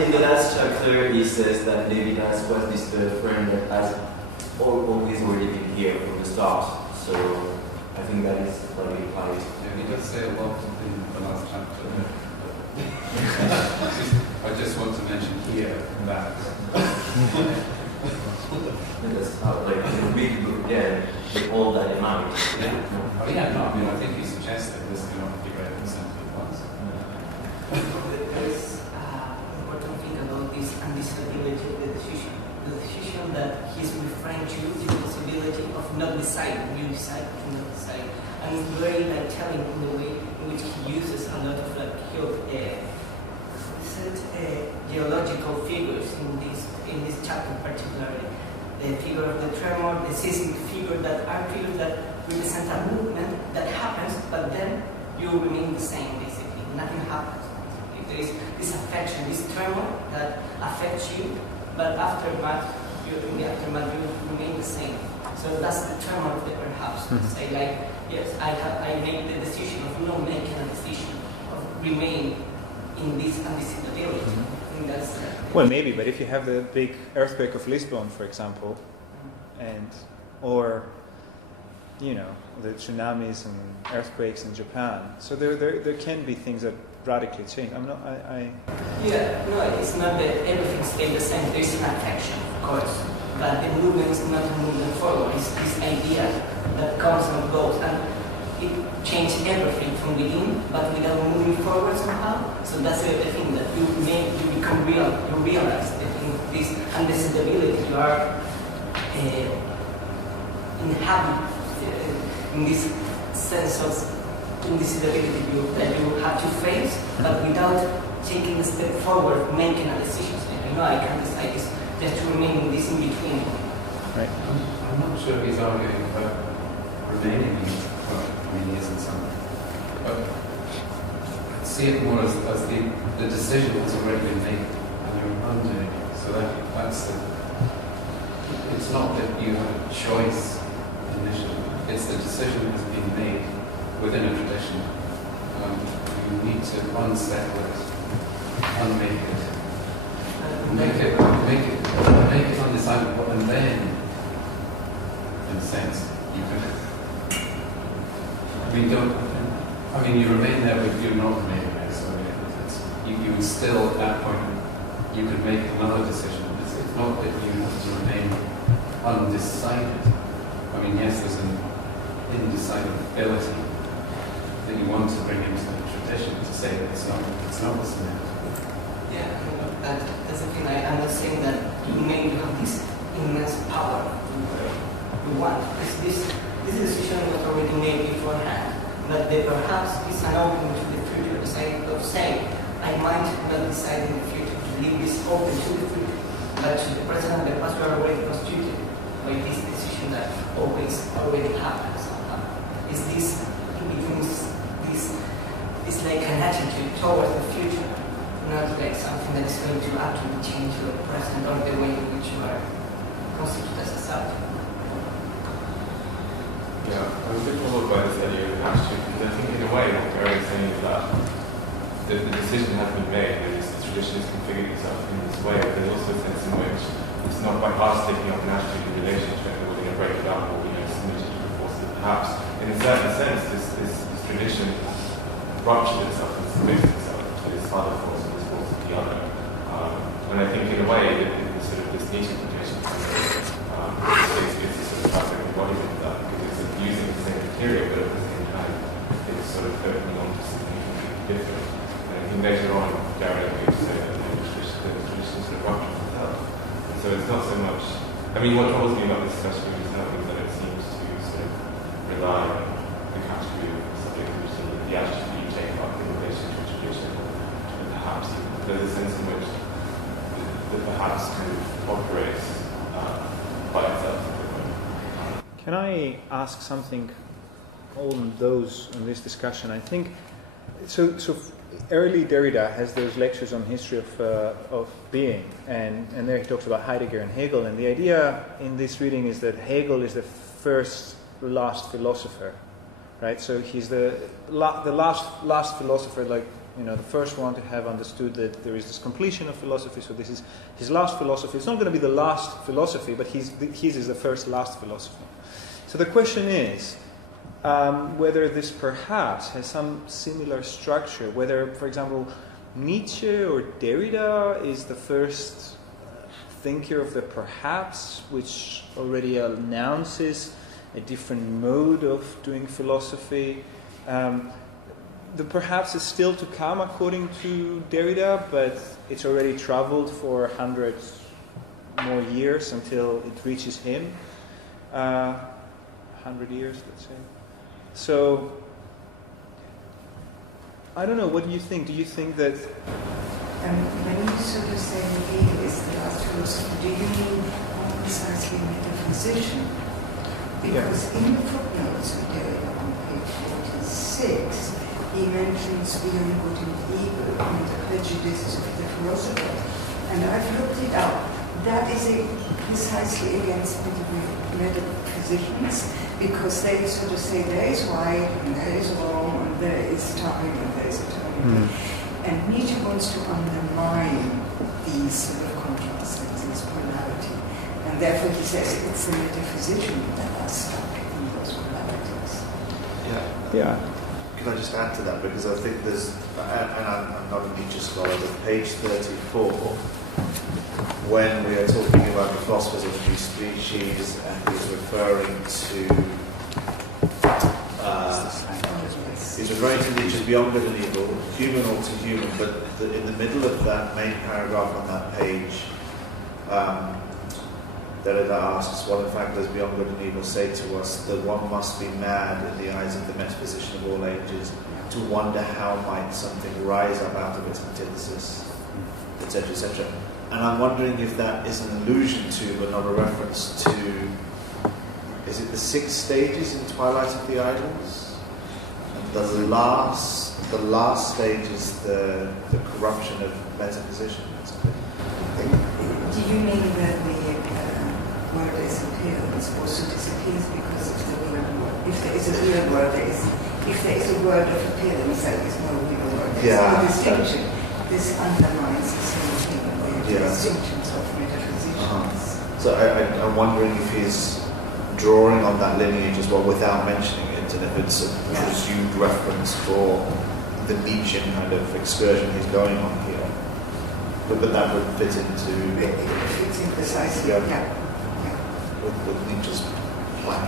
in the last chapter, he says that Levinas was this third friend that has always already been here from the start. So I think that is what it implies. Yeah, he does say a lot in the last chapter. I just want to mention here that. That's how, like, read the book again with all that in mind. Yeah. Oh yeah, no, I mean, I think he suggests that this cannot be read in simply once. There is important thing about this undisability of the decision. The decision that he's referring to is the possibility of not deciding, you decide to not decide. And it's very like telling in the way in which he uses a lot of like geological figures in this chapter particularly. The figure of the tremor, the seismic figure that are figures that represent a movement that happens, but then you remain the same basically. Nothing happens. There is this affection, this tremor that affects you, but aftermath, in the aftermath you remain the same. So that's the tremor of the perhaps. Say like, yes, I make the decision of not making a decision, of remain in this undisability. I think that's well, maybe, but if you have the big earthquake of Lisbon, for example, or you know, the tsunamis and earthquakes in Japan, so there can be things that radically change. Yeah, no, it's not that everything stays the same. There is an affection, of course, but the movement is not a movement forward. It's this idea that comes and goes, and it changes everything from within, but without moving forward somehow. So that's the thing that you become real. You realize the thing, this undisability you are in this sense of indisability that you have to face, but without taking a step forward, making a decision. You know, I can't decide this, just to remain in this in between. Right. I'm not sure he's arguing about remaining in this. I mean, he isn't something. But I see it more as the decision has already been made and you're undoing it. So that's it's not that you have a choice initially. It's the decision has been made within a tradition. You need to unsettle it, unmake it, make it undecidable, and then, in a sense, you can. You remain there, but you're not remaining there. So you would still, at that point, you could make another decision. It's not that you have to remain undecided. I mean, yes, there's an indecidability that you want to bring into the tradition to say that it's not the same. Yeah, that's the thing. I'm not saying that you may have this immense power you want. This decision was already made beforehand, but there perhaps is an opening to the future of saying, I might not decide in the future to leave this open to the future, but to the present and the past are already constituted by this decision that already happens somehow. Is this it's like an attitude towards the future, not like something that is going to actually change your present or the way in which you are constituted as a subject. Yeah, I was a bit troubled by this idea of attitude, because I think in a way what Gary is saying is that the decision has been made and the tradition has configured itself in this way, but there's also a sense in which it's not by us taking up an attitude in relationship that we're going to break it up or submit it to the forces. Perhaps, in a certain sense, this tradition ruptured itself and submitted itself to this other force and this force of the other. And I think in a way, sort of this niche implication it's a sort of perfect embodiment of that, because it's using the same material, but at the same time, it's sort of going on to something completely different. And I think later on, Gary will say that the tradition sort of ruptures itself. And so it's not so much. I mean, what troubles me about this discussion is that it seems to sort of rely on the category of subject tradition, the attitude you take up in relation to tradition, and perhaps there's a sense in which that perhaps kind of operates by itself. Can I ask something on this discussion? I think so. Early Derrida has those lectures on history of being, and there he talks about Heidegger and Hegel. And the idea in this reading is that Hegel is the last philosopher, right? So he's the last philosopher, like the first one to have understood that there is this completion of philosophy. So this is his last philosophy. It's not going to be the last philosophy, but his is the first last philosophy. So So the question is whether this perhaps has some similar structure, whether, for example, Nietzsche or Derrida is the first thinker of the perhaps, which already announces a different mode of doing philosophy. The perhaps is still to come according to Derrida, but it's already traveled for 100 more years until it reaches him. 100 years, let's say. So, I don't know, what do you think? Do you think that... when you sort of say Hegel is the last philosopher, do you mean more precisely metaphysician? Because in the footnotes of Derrida on page 46, he mentions beyond good and evil and the prejudices of the philosopher. And I've looked it up. That is precisely against metaphysicians, because they sort of say there is right and there is wrong and there is time and there is eternity. And Nietzsche wants to undermine these sort of contrasts and this polarity. And therefore he says it's the metaphysician that are stuck in those polarities. Yeah. Can I just add to that? Because I think there's, and I'm not a Nietzsche scholar, but page 34, when we are talking about the philosophers of new species, and he's referring to Nietzsche's beyond good and evil, human or to human, but in the middle of that main paragraph on that page, Derrida asks, what in fact does beyond good and evil say to us that one must be mad in the eyes of the metaphysician of all ages to wonder how might something rise up out of its antithesis, etc., etc. And I'm wondering if that is an allusion to, but not a reference to, is it the 6 stages in Twilight of the Idols? And the last stage is the corruption of metaphysician. Do you mean that the wordless appearance also disappears because of the real word? If there is a real word, if there is a word of appearance, there is no real word. There's no distinction. This undermines the same thing, the distinctions of metaphysicians. So I'm wondering if he's drawing on that lineage as well without mentioning it, and if it's a presumed reference for the Nietzschean kind of excursion he's going on here. But that would fit into... It fits in precisely, with Nietzsche's plan.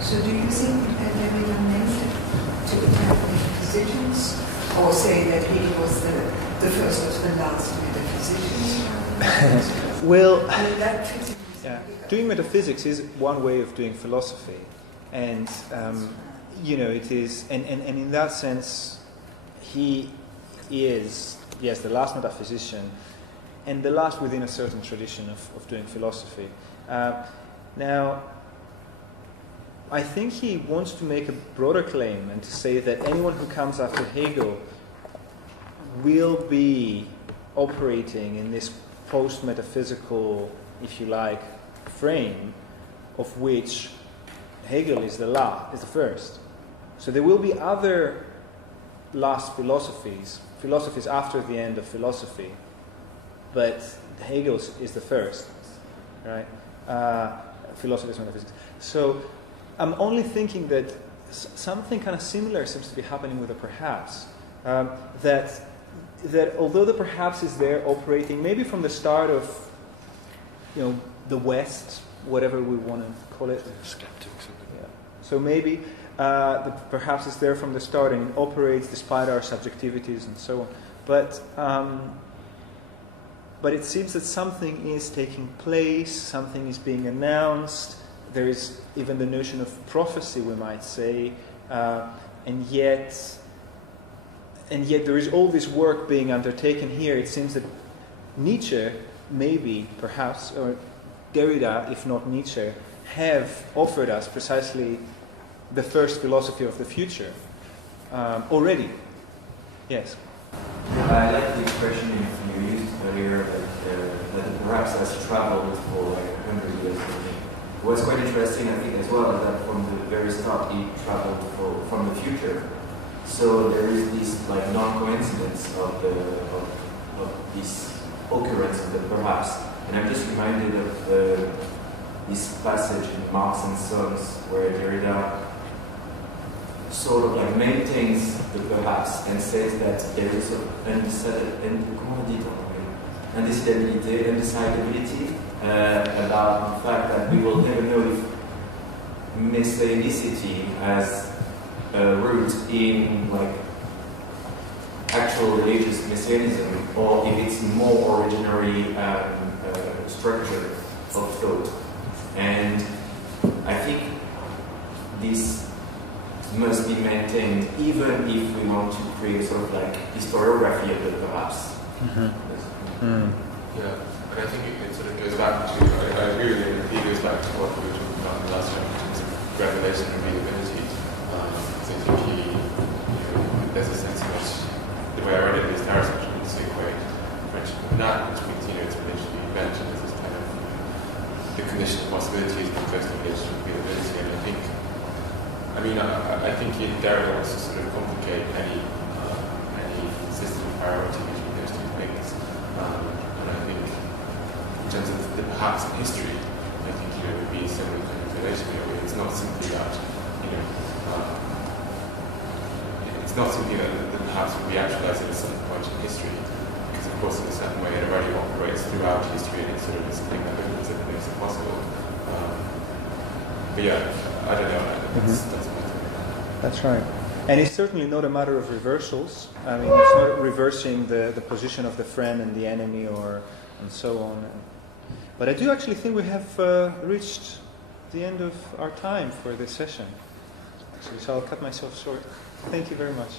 So do you think that Derrida meant to attack metaphysicians, or say that he was the first of the last metaphysicians? Well, doing metaphysics is one way of doing philosophy, and it is, and in that sense, he is, yes, the last metaphysician, and the last within a certain tradition of doing philosophy. Now, I think he wants to make a broader claim and to say that anyone who comes after Hegel will be operating in this post-metaphysical, if you like, frame of which Hegel is the first. So there will be other last philosophies after the end of philosophy, but Hegel's is the first, right? Philosophy is metaphysics. So I'm only thinking that something kind of similar seems to be happening with the perhaps. That although the perhaps is there operating maybe from the start of, the West, whatever we want to call it. Skeptics. Yeah. So maybe the perhaps is there from the start and operates despite our subjectivities and so on. But it seems that something is taking place, something is being announced. There is even the notion of prophecy, we might say, and yet there is all this work being undertaken here. It seems that Nietzsche, maybe, perhaps, or Derrida, if not Nietzsche, have offered us precisely the first philosophy of the future already. Yes? I like the expression you used earlier, that perhaps has traveled for like 100 years. What's quite interesting, I think, as well, is that from the very start he traveled from the future. So there is this like non-coincidence of this occurrence of the perhaps. And I'm just reminded of this passage in Marx and Sons where Derrida sort of like maintains the perhaps and says that there is an undecidability about the fact that we will never know if messianicity has a root in like actual religious messianism, or if it's more originary structure of thought. And I think this must be maintained even if we want to create sort of like historiography of it, perhaps. Yeah, and I think it sort of goes back to, I agree with you, it goes back to what we were talking about in the last chapter in terms of revelation and readability. So I think there's a sense in which the way I read it is Aristotle would say quite friendship of that, which means, it's eventually mentioned as this kind of the condition of possibility is the first engagement with readability. And I think Derrida wants to sort of complicate any system of priority between those two things. And I think in terms of the perhaps in history, I think it would be a similar kind of relation. It's not simply that it's not something that perhaps would be actualized at a certain point in history, because of course in a certain way it already operates throughout history and it's sort of this thing that opens it and makes it possible. But yeah, I don't know. That's right. And it's certainly not a matter of reversals. I mean, it's not reversing the position of the friend and the enemy and so on. But I do actually think we have reached the end of our time for this session. Actually, so I'll cut myself short. Thank you very much.